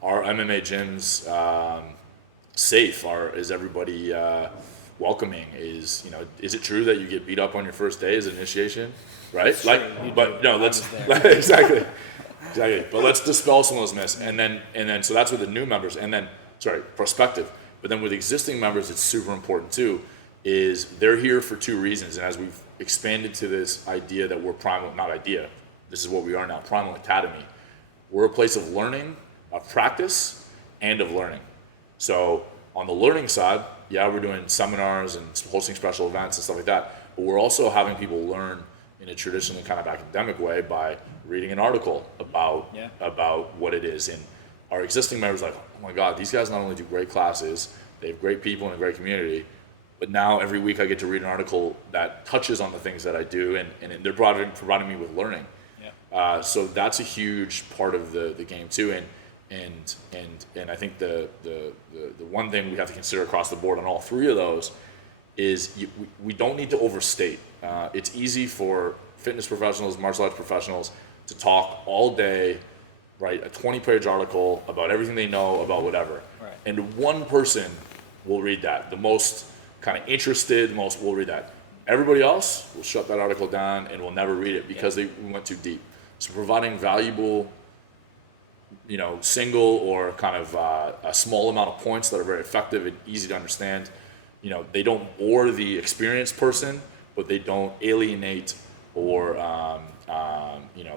Are MMA gyms safe? Is everybody welcoming? Is it true that you get beat up on your first day as an initiation? Right? Exactly. But let's dispel some of those myths, and then so that's with the new members, and then prospective. But then with existing members, it's super important too. Is they're here for two reasons, and as we've expanded to this idea that we're Primal, not idea. This is what we are now, Primal Academy. We're a place of learning, of practice, and of learning. So on the learning side, we're doing seminars and hosting special events and stuff like that, but we're also having people learn in a traditionally kind of academic way by reading an article about what it is. And our existing members are like, oh my God, these guys not only do great classes, they have great people and a great community, but now every week I get to read an article that touches on the things that I do, and they're providing me with learning. So that's a huge part of the game too. And I think the one thing we have to consider across the board on all three of those is we don't need to overstate. It's easy for fitness professionals, martial arts professionals to talk all day, write a 20-page article about everything they know about whatever. Right. And one person will read that. The most kind of interested, will read that. Everybody else will shut that article down and will never read it because they went too deep. So providing valuable, single or kind of a small amount of points that are very effective and easy to understand. They don't bore the experienced person, but they don't alienate or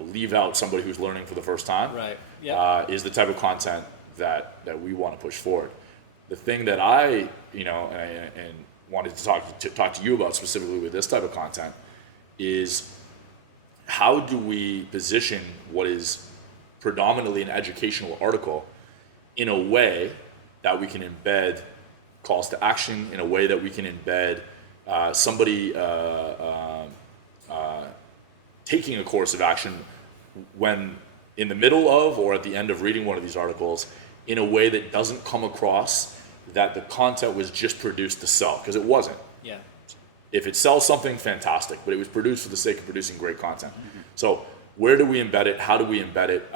leave out somebody who's learning for the first time. Right. Yeah. Is the type of content that we want to push forward. The thing that I and wanted to talk to you about specifically with this type of content is how do we position what is predominantly an educational article in a way that we can embed calls to action, in a way that we can embed somebody taking a course of action when in the middle of or at the end of reading one of these articles in a way that doesn't come across that the content was just produced to sell, because it wasn't. Yeah. If it sells something, fantastic, but it was produced for the sake of producing great content. Mm-hmm. So where do we embed it? How do we embed it?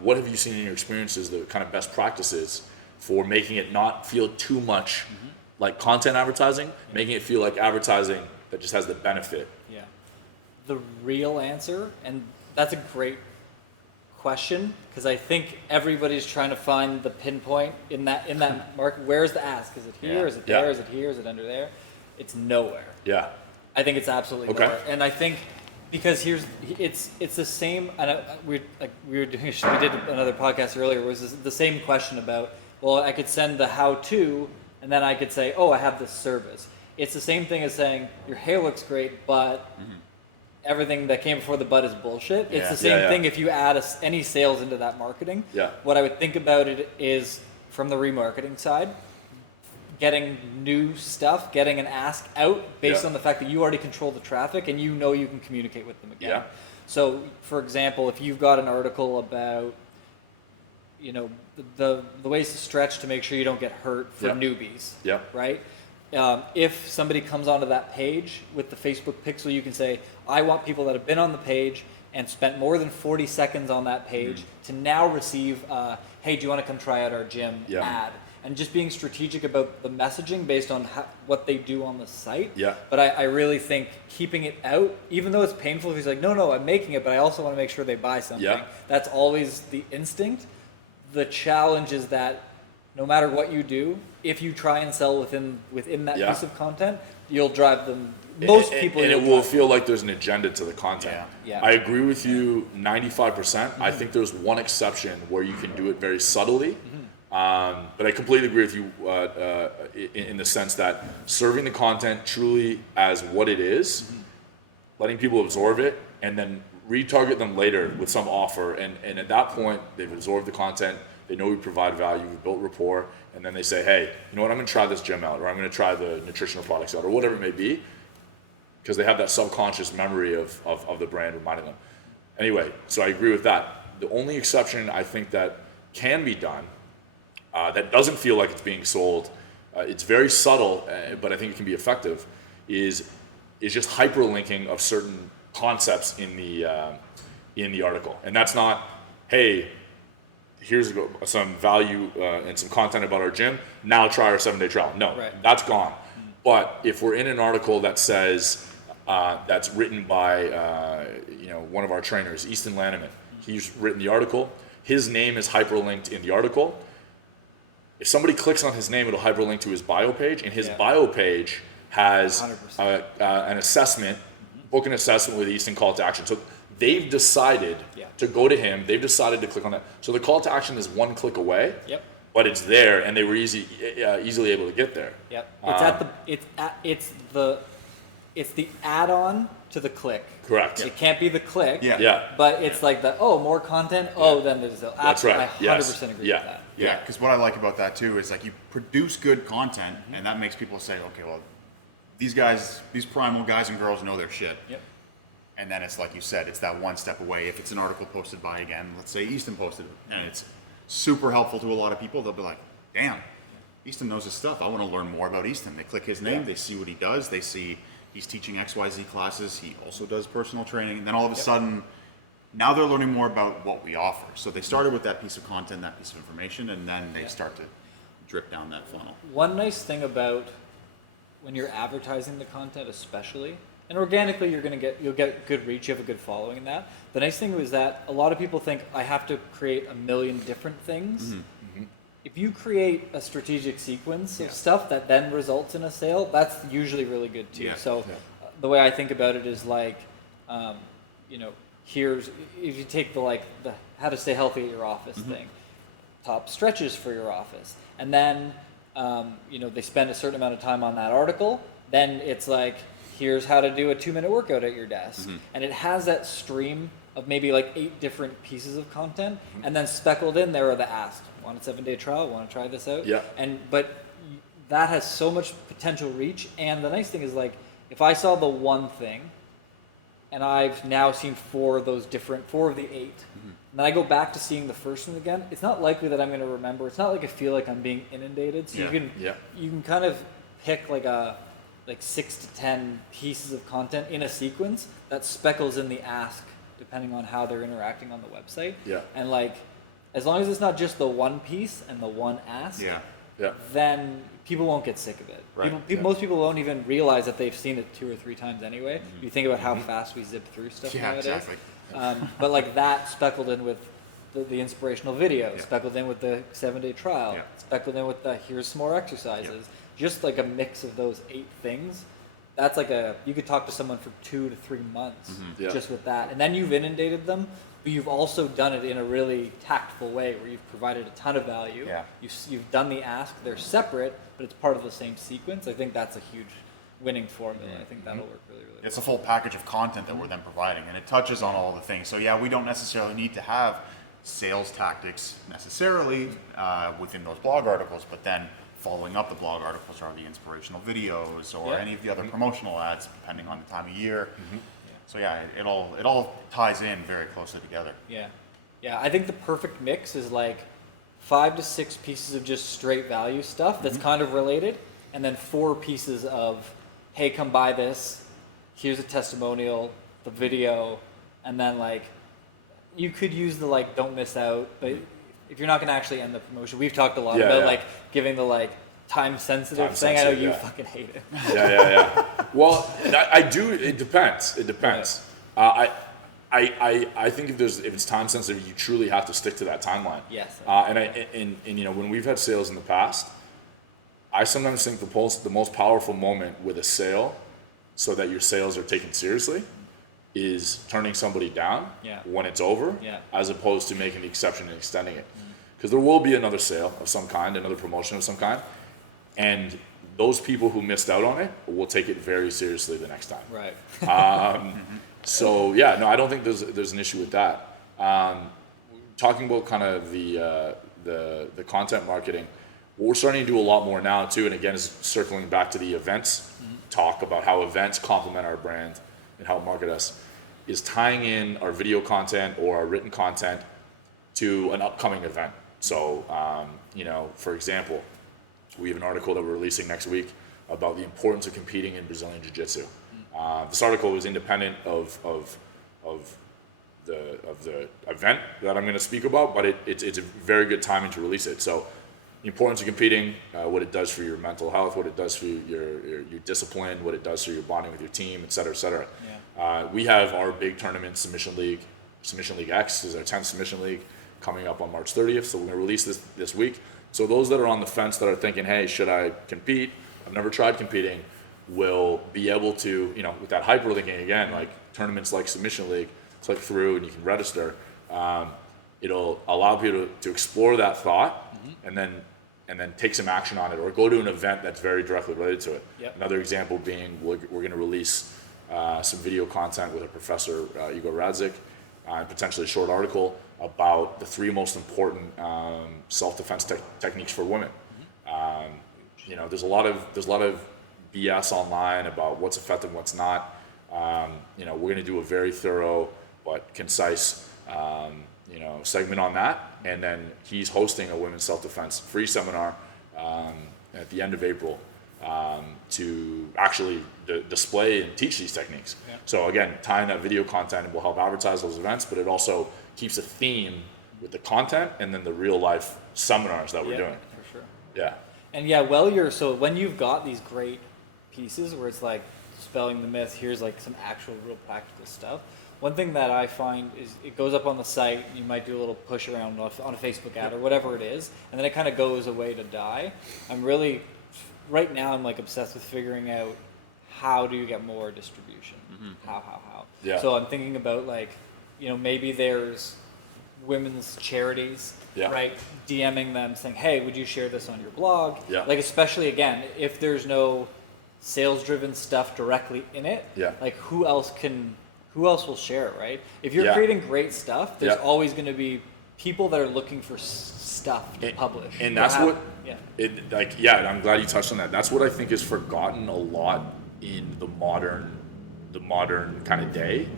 What have you seen in your experiences, the kind of best practices for making it not feel too much like content advertising, making it feel like advertising that just has the benefit? Yeah. The real answer, and that's a great question, because I think everybody's trying to find the pinpoint in that market. Where's the ask? Is it here? Is it there? Is it here? Is it under there? It's nowhere. Yeah. I think it's absolutely nowhere. And I think because it's the same. And we did another podcast earlier. It was the same question about, well, I could send the how-to, and then I could say, oh, I have this service. It's the same thing as saying your hair looks great, but everything that came before the but is bullshit. It's the same thing if you add any sales into that marketing. Yeah. What I would think about it is from the remarketing side, getting new stuff, getting an ask out based on the fact that you already control the traffic and you can communicate with them again. Yeah. So, for example, if you've got an article about the ways to stretch to make sure you don't get hurt for newbies, right? if somebody comes onto that page with the Facebook pixel, you can say, I want people that have been on the page and spent more than 40 seconds on that page to now receive, hey, do you want to come try out our gym ad? And just being strategic about the messaging based on what they do on the site. Yeah. But I really think keeping it out, even though it's painful, if he's like, no, I'm making it, but I also want to make sure they buy something. Yeah. That's always the instinct. The challenge is that no matter what you do, if you try and sell within that piece of content, you'll drive them. Most people, and it will feel like there's an agenda to the content. Yeah. I agree with you 95%. I think there's one exception where you can do it very subtly. But I completely agree with you in the sense that serving the content truly as what it is, letting people absorb it, and then retarget them later with some offer. And at that point, they've absorbed the content. They know we provide value. We've built rapport. And then they say, hey, you know what? I'm going to try this gym out, or I'm going to try the nutritional products out, or whatever it may be, because they have that subconscious memory of the brand reminding them. Anyway, so I agree with that. The only exception I think that can be done that doesn't feel like it's being sold, it's very subtle, but I think it can be effective, is just hyperlinking of certain concepts in the article. And that's not, hey, here's some value and some content about our gym, now try our 7-day trial. No, that's gone. But if we're in an article that says, that's written by one of our trainers, Easton Lanneman, he's written the article, his name is hyperlinked in the article. If somebody clicks on his name, it'll hyperlink to his bio page, and his bio page has an assessment, book an assessment with Easton call to action. So they've decided to go to him. They've decided to click on that. So the call to action is one click away, but it's there, and they were easily able to get there. It's the add-on to the click. Correct. It can't be the click. Yeah. But it's like more content. Then there's the. That's right. I 100% agree with that. Yeah, because what I like about that too is like you produce good content, and that makes people say, okay, well, these Primal guys and girls know their shit. Yep. And then it's like you said, it's that one step away. If it's an article posted by, again, let's say Easton posted it, and it's super helpful to a lot of people, they'll be like, damn, Easton knows his stuff. I want to learn more about Easton. They click his name, they see what he does, they see he's teaching XYZ classes, he also does personal training, and then all of a sudden, now they're learning more about what we offer. So they started with that piece of content, that piece of information, and then they start to drip down that funnel. One nice thing about when you're advertising the content, especially, and organically you'll get good reach, you have a good following in that. The nice thing is that a lot of people think I have to create a million different things. If you create a strategic sequence of stuff that then results in a sale, that's usually really good too. So the way I think about it is like, here's, if you take the how to stay healthy at your office thing, top stretches for your office, and then they spend a certain amount of time on that article, then it's like, here's how to do a 2-minute workout at your desk. And it has that stream of maybe 8 different pieces of content, and then speckled in there are the asks. Want a 7-day trial? Want to try this out? Yeah. But that has so much potential reach, and the nice thing is if I saw the one thing, and I've now seen 4 of the 8, and then I go back to seeing the first one again, it's not likely that I'm going to remember. It's not like I feel like I'm being inundated. So you can kind of pick 6 to 10 pieces of content in a sequence that speckles in the ask, depending on how they're interacting on the website. Yeah. And as long as it's not just the one piece and the one ask, then people won't get sick of it. Right. Most people won't even realize that they've seen it 2 or 3 times anyway. You think about how fast we zip through stuff nowadays. Exactly. But that speckled in with the inspirational video, speckled in with the 7-day trial, speckled in with the here's some more exercises. Just a mix of those 8 things. That's you could talk to someone for 2 to 3 months just with that. And then you've inundated them, but you've also done it in a really tactful way where you've provided a ton of value. Yeah. You've done the ask. They're separate, but it's part of the same sequence. I think that's a huge winning formula. I think that'll work really, really well. It's a full package of content that we're then providing, and it touches on all the things. So we don't necessarily need to have sales tactics necessarily within those blog articles, but then following up the blog articles are the inspirational videos or any of the other promotional ads, depending on the time of year. So it all ties in very closely together. Yeah. I think the perfect mix is 5 to 6 pieces of just straight value stuff that's kind of related, and then 4 pieces of, hey, come buy this, here's a testimonial, the video, and then like you could use the like don't miss out, but if you're not going to actually end the promotion, we've talked a lot about like giving the like time sensitive thing. I know you fucking hate it. Yeah. Well, I do. It depends. Right. I think if it's time sensitive, you truly have to stick to that timeline. Yes. And you know, when we've had sales in the past, I sometimes think the most powerful moment with a sale, so that your sales are taken seriously, is turning somebody down when it's over, as opposed to making the exception and extending it. Because there will be another sale of some kind, another promotion of some kind, and those people who missed out on it will take it very seriously the next time. Right. So yeah, no, I don't think there's an issue with that. Talking about kind of the content marketing, what we're starting to do a lot more now too, and again is circling back to the events talk about how events complement our brand and how it market us, is tying in our video content or our written content to an upcoming event. So, you know, for example, we have an article that we're releasing next week about the importance of competing in Brazilian Jiu-Jitsu. This article was independent of the event that I'm going to speak about, but it's a very good timing to release it. So, the importance of competing, what it does for your mental health, what it does for your discipline, what it does for your bonding with your team, et cetera, et cetera. Yeah. We have our big tournament, Submission League X is our 10th Submission League, coming up on March 30th. So we're going to release this week. So those that are on the fence that are thinking, hey, should I compete? I've never tried competing, will be able to, you know, with that hyperlinking again, like tournaments like Submission League, click through and you can register. It'll allow people to explore that thought and then take some action on it, or go to an event that's very directly related to it. Yep. Another example being we're going to release some video content with a professor, Igor Radzik, and potentially a short article about the 3 most important self-defense techniques for women. You know, there's a lot of BS online about what's effective and what's not. You know, we're going to do a very thorough but concise you know, segment on that, and then he's hosting a women's self-defense free seminar at the end of April to actually display and teach these techniques. Yeah. So again, tying that video content will help advertise those events, but it also keeps a theme with the content and then the real life seminars that we're doing. For sure. Yeah. And when you've got these great pieces where it's like dispelling the myth, here's like some actual real practical stuff. One thing that I find is it goes up on the site, you might do a little push around on a Facebook ad or whatever it is, and then it kind of goes away to die. Right now I'm like obsessed with figuring out how do you get more distribution? How? Yeah. So I'm thinking about like, you know, maybe there's women's charities, right? DMing them saying, hey, would you share this on your blog? Yeah. Like, especially again, if there's no sales driven stuff directly in it, like who else will share it, right? If you're creating great stuff, there's always going to be people that are looking for stuff to publish. And that's and I'm glad you touched on that. That's what I think is forgotten a lot in the modern kind of day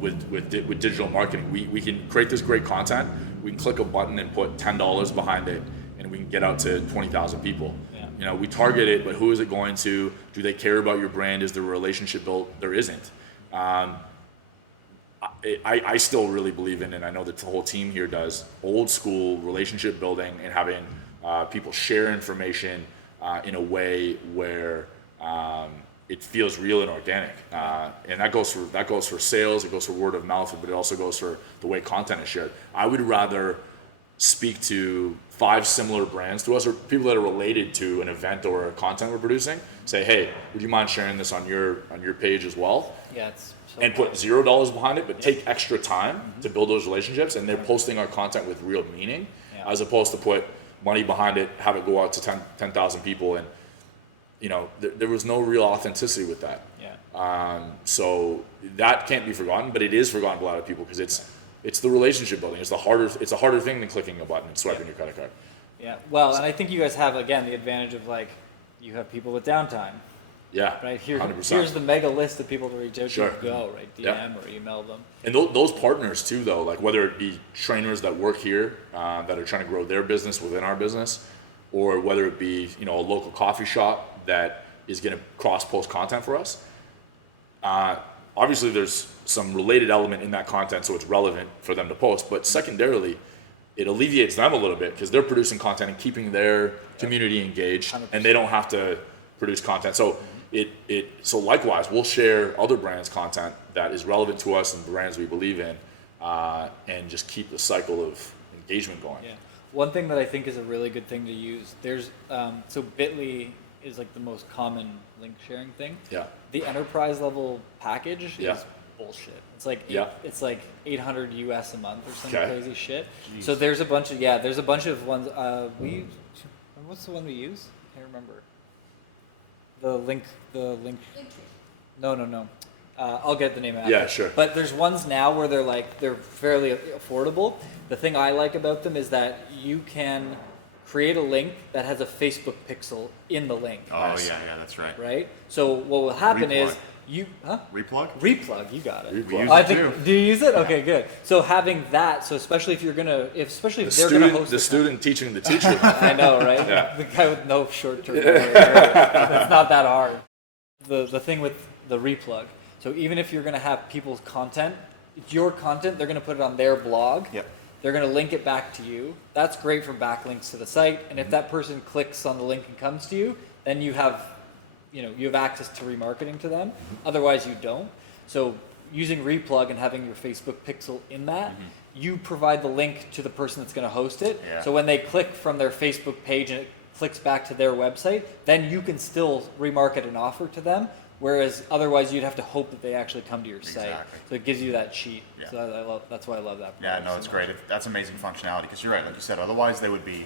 with digital marketing. We can create this great content, we can click a button and put $10 behind it, and we can get out to 20,000 people. Yeah. You know, we target it, but who is it going to? Do they care about your brand? Is there a relationship built? There isn't. I still really believe in, and I know that the whole team here does, old school relationship building and having people share information in a way where it feels real and organic. And that goes for sales, it goes for word of mouth, but it also goes for the way content is shared. I would rather speak to 5 similar brands to us, or people that are related to an event or a content we're producing, say, hey, would you mind sharing this on your page as well? Yeah, it's so and put $0 behind it, but take extra time to build those relationships, and they're posting our content with real meaning, as opposed to put money behind it, have it go out to 10,000 people, and you know, there was no real authenticity with that. Yeah. So that can't be forgotten, but it is forgotten by a lot of people because it's the relationship building. It's a harder thing than clicking a button and swiping your credit card. Yeah. Well, and I think you guys have again the advantage of like you have people with downtime. Yeah. Right. 100%. Here's the mega list of people to reach out to. Go right, DM or email them. And those partners too, though, like whether it be trainers that work here that are trying to grow their business within our business, or whether it be, you know, a local coffee shop that is going to cross-post content for us. Obviously, there's some related element in that content, so it's relevant for them to post. But secondarily, it alleviates them a little bit because they're producing content and keeping their community engaged, 100%. and they don't have to produce content. So so likewise, we'll share other brands' content that is relevant to us and brands we believe in, and just keep the cycle of engagement going. Yeah. One thing that I think is a really good thing to use, there's so Bitly is like the most common link sharing thing. Yeah. The enterprise level package Yeah. is bullshit. It's like Yeah. it's like $800 US a month or some Okay. crazy shit. Jeez. So there's a bunch of ones we use. What's the one we use? I can't remember. The link. No. I'll get the name after. Yeah, sure. But there's ones now where they're fairly affordable. The thing I like about them is that you can create a link that has a Facebook pixel in the link. Oh yeah, that's right. Right? So what will happen is Replug. Replug, you got it. Replug. We use I it think. too. Do you use it? Okay, good. So having that, so especially if they're gonna host The student teaching the teacher. I know, right? Yeah. The guy with no short-term memory. Right? It's not that hard. The thing with the replug. So even if you're gonna have people's content, it's your content. They're gonna put it on their blog. Yep. They're gonna link it back to you. That's great for backlinks to the site. And if that person clicks on the link and comes to you, then you have access to remarketing to them. Otherwise, you don't. So using replug and having your Facebook pixel in that, you provide the link to the person that's going to host it. Yeah. So when they click from their Facebook page and it clicks back to their website, then you can still remarket an offer to them. Whereas otherwise, you'd have to hope that they actually come to your site. Exactly. So it gives you that cheat. Yeah. So that's why I love that. Yeah, product no, so it's much. great. That's amazing functionality because you're right, like you said. Otherwise, they would be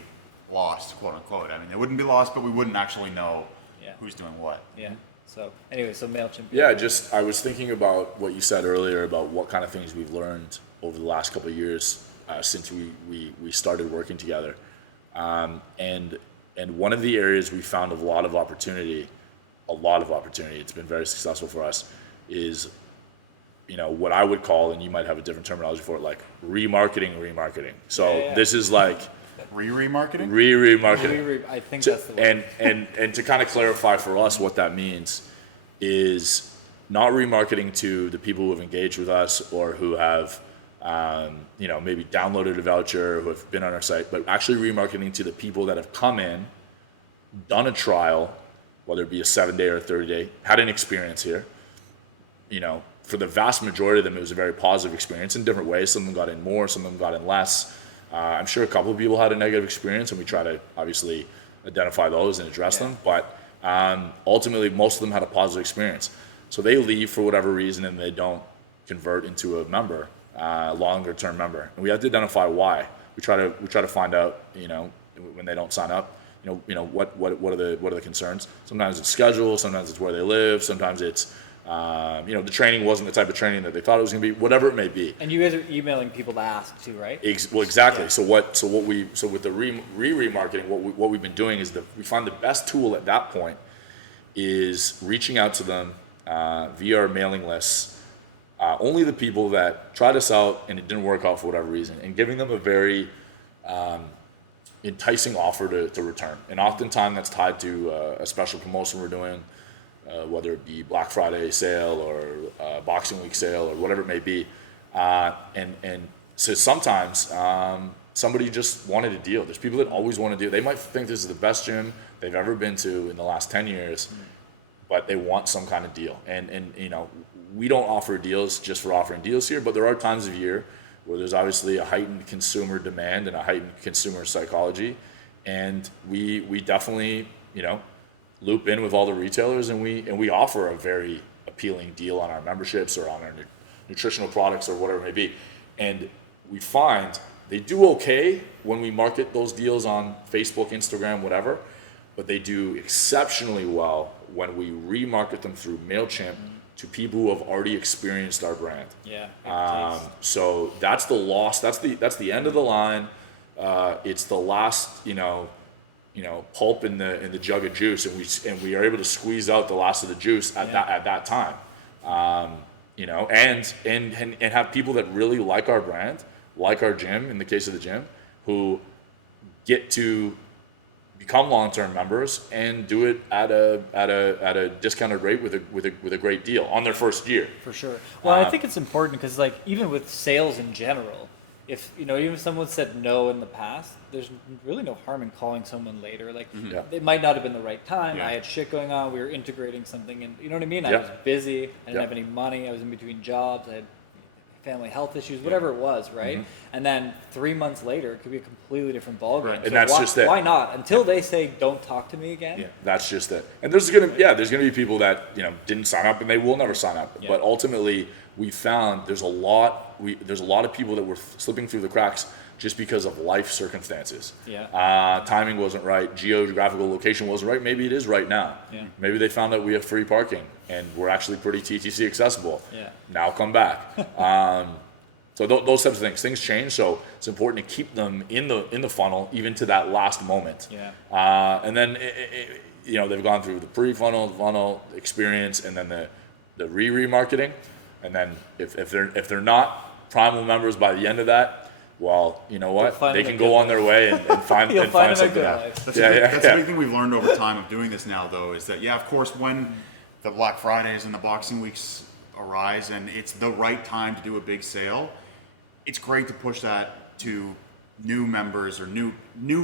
lost, quote unquote. I mean, they wouldn't be lost, but we wouldn't actually know who's doing what. Yeah. So anyway, so MailChimp. Yeah, I was thinking about what you said earlier about what kind of things we've learned over the last couple of years since we started working together, and one of the areas we found a lot of opportunity. It's been very successful for us. Is what I would call, and you might have a different terminology for it, like remarketing. So Yeah. this is like Remarketing? remarketing. I think that's the word. And to kind of clarify for us what that means is not remarketing to the people who have engaged with us or who have maybe downloaded a voucher, who have been on our site, but actually remarketing to the people that have come in, done a trial, whether it be a 7-day or a 30-day, had an experience here. For the vast majority of them, it was a very positive experience in different ways. Some of them got in more, some of them got in less. I'm sure a couple of people had a negative experience, and we try to obviously identify those and address them. But ultimately, most of them had a positive experience. So they leave for whatever reason, and they don't convert into a member, longer-term member. And we have to identify why. We try to find out, when they don't sign up, what are the concerns. Sometimes it's schedule, sometimes it's where they live, sometimes it's the training wasn't the type of training that they thought it was going to be, whatever it may be. And you guys are emailing people to ask too, right? Well, exactly. Yeah. So with the remarketing, what we've been doing is we find the best tool at that point is reaching out to them via our mailing lists, only the people that tried us out and it didn't work out for whatever reason, and giving them a very enticing offer to return. And oftentimes that's tied to a special promotion we're doing. Whether it be Black Friday sale or Boxing Week sale or whatever it may be, and so sometimes somebody just wanted a deal. There's people that always want a deal. They might think this is the best gym they've ever been to in the last 10 years, but they want some kind of deal. And we don't offer deals just for offering deals here, but there are times of year where there's obviously a heightened consumer demand and a heightened consumer psychology, and we definitely loop in with all the retailers, and we offer a very appealing deal on our memberships or on our nutritional products or whatever it may be. And we find they do okay when we market those deals on Facebook, Instagram, whatever, but they do exceptionally well when we remarket them through MailChimp to people who have already experienced our brand. Yeah. So that's the loss. That's the end of the line. It's the last, pulp in the jug of juice, and we are able to squeeze out the last of the juice at that time, and have people that really like our brand, like our gym, in the case of the gym, who get to become long-term members and do it at a discounted rate with a great deal on their first year. For sure. Well, I think it's important because, like, even with sales in general, if even if someone said no in the past, there's really no harm in calling someone later. Like, it might not have been the right time. Yeah. I had shit going on. We were integrating something, and you know what I mean. I Yeah. was busy. I didn't Yeah. have any money. I was in between jobs. I had family health issues, whatever it was, right? And then 3 months later, it could be a completely different ballgame. Right. And So that's why, just it. Why not? Until they say, "Don't talk to me again." Yeah, that's just it. And there's gonna be people that didn't sign up and they will never sign up. Yeah. But ultimately, we found there's a lot of people that were slipping through the cracks just because of life circumstances. Yeah. Timing wasn't right. Geographical location wasn't right. Maybe it is right now. Yeah. Maybe they found out we have free parking and we're actually pretty TTC accessible. Yeah. Now come back. So those types of things change. So it's important to keep them in the funnel even to that last moment. Yeah. And then they've gone through the pre-funnel, funnel experience, and then the remarketing. And then if they're not Primal members by the end of that, well, you know what? find They them can a go good on their way and find You'll find them a something good else. life. That's a big thing we've learned over time of doing this now, though, is that, of course, when the Black Fridays and the Boxing Weeks arise and it's the right time to do a big sale, it's great to push that to new members or new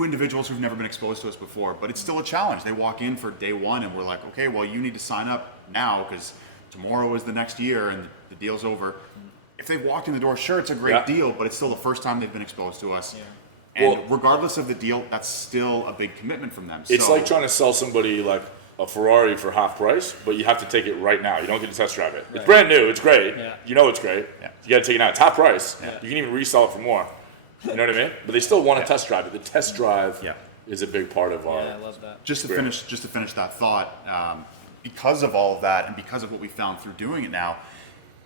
individuals who've never been exposed to us before. But it's still a challenge. They walk in for day one and we're like, okay, well, you need to sign up now because tomorrow is the next year and the deal's over. If they walked in the door, sure, it's a great deal, but it's still the first time they've been exposed to us. Yeah. And regardless of the deal, that's still a big commitment from them. It's So- like trying to sell somebody like a Ferrari for half price, but you have to take it right now. You don't get to test drive it. It's Right. brand new. It's great. Yeah. You know it's great. Yeah. You got to take it now. It's half price. Yeah. You can even resell it for more. You know what I mean? But they still want to test drive it. The test drive is a big part of our. Yeah, I love that. just to finish that thought, because of all of that and because of what we found through doing it now,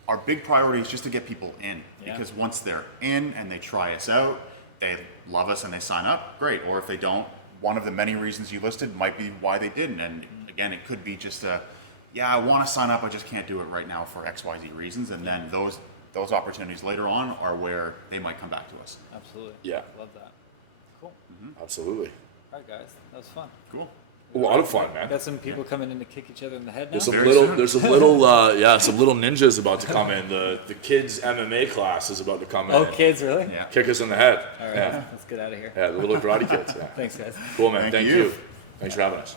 our big priority is just to get people in. Yeah. Because once they're in and they try us out, they love us and they sign up, great. Or if they don't, one of the many reasons you listed might be why they didn't. And again, it could be just I want to sign up, I just can't do it right now for XYZ reasons. And then those opportunities later on are where they might come back to us. Absolutely. Yeah. Love that. Cool. Absolutely. All right, guys. That was fun. Cool. A lot of fun, man. Got some people coming in to kick each other in the head now. There's some Very little, soon. there's some little, some little ninjas about to come in. The kids MMA class is about to come in. Oh, kids, really? Yeah. Kick us in the head. All right. Yeah. Let's get out of here. Yeah, the little karate kids. Yeah. Thanks, guys. Cool, man. Thank Thank you. you. Thanks for having us.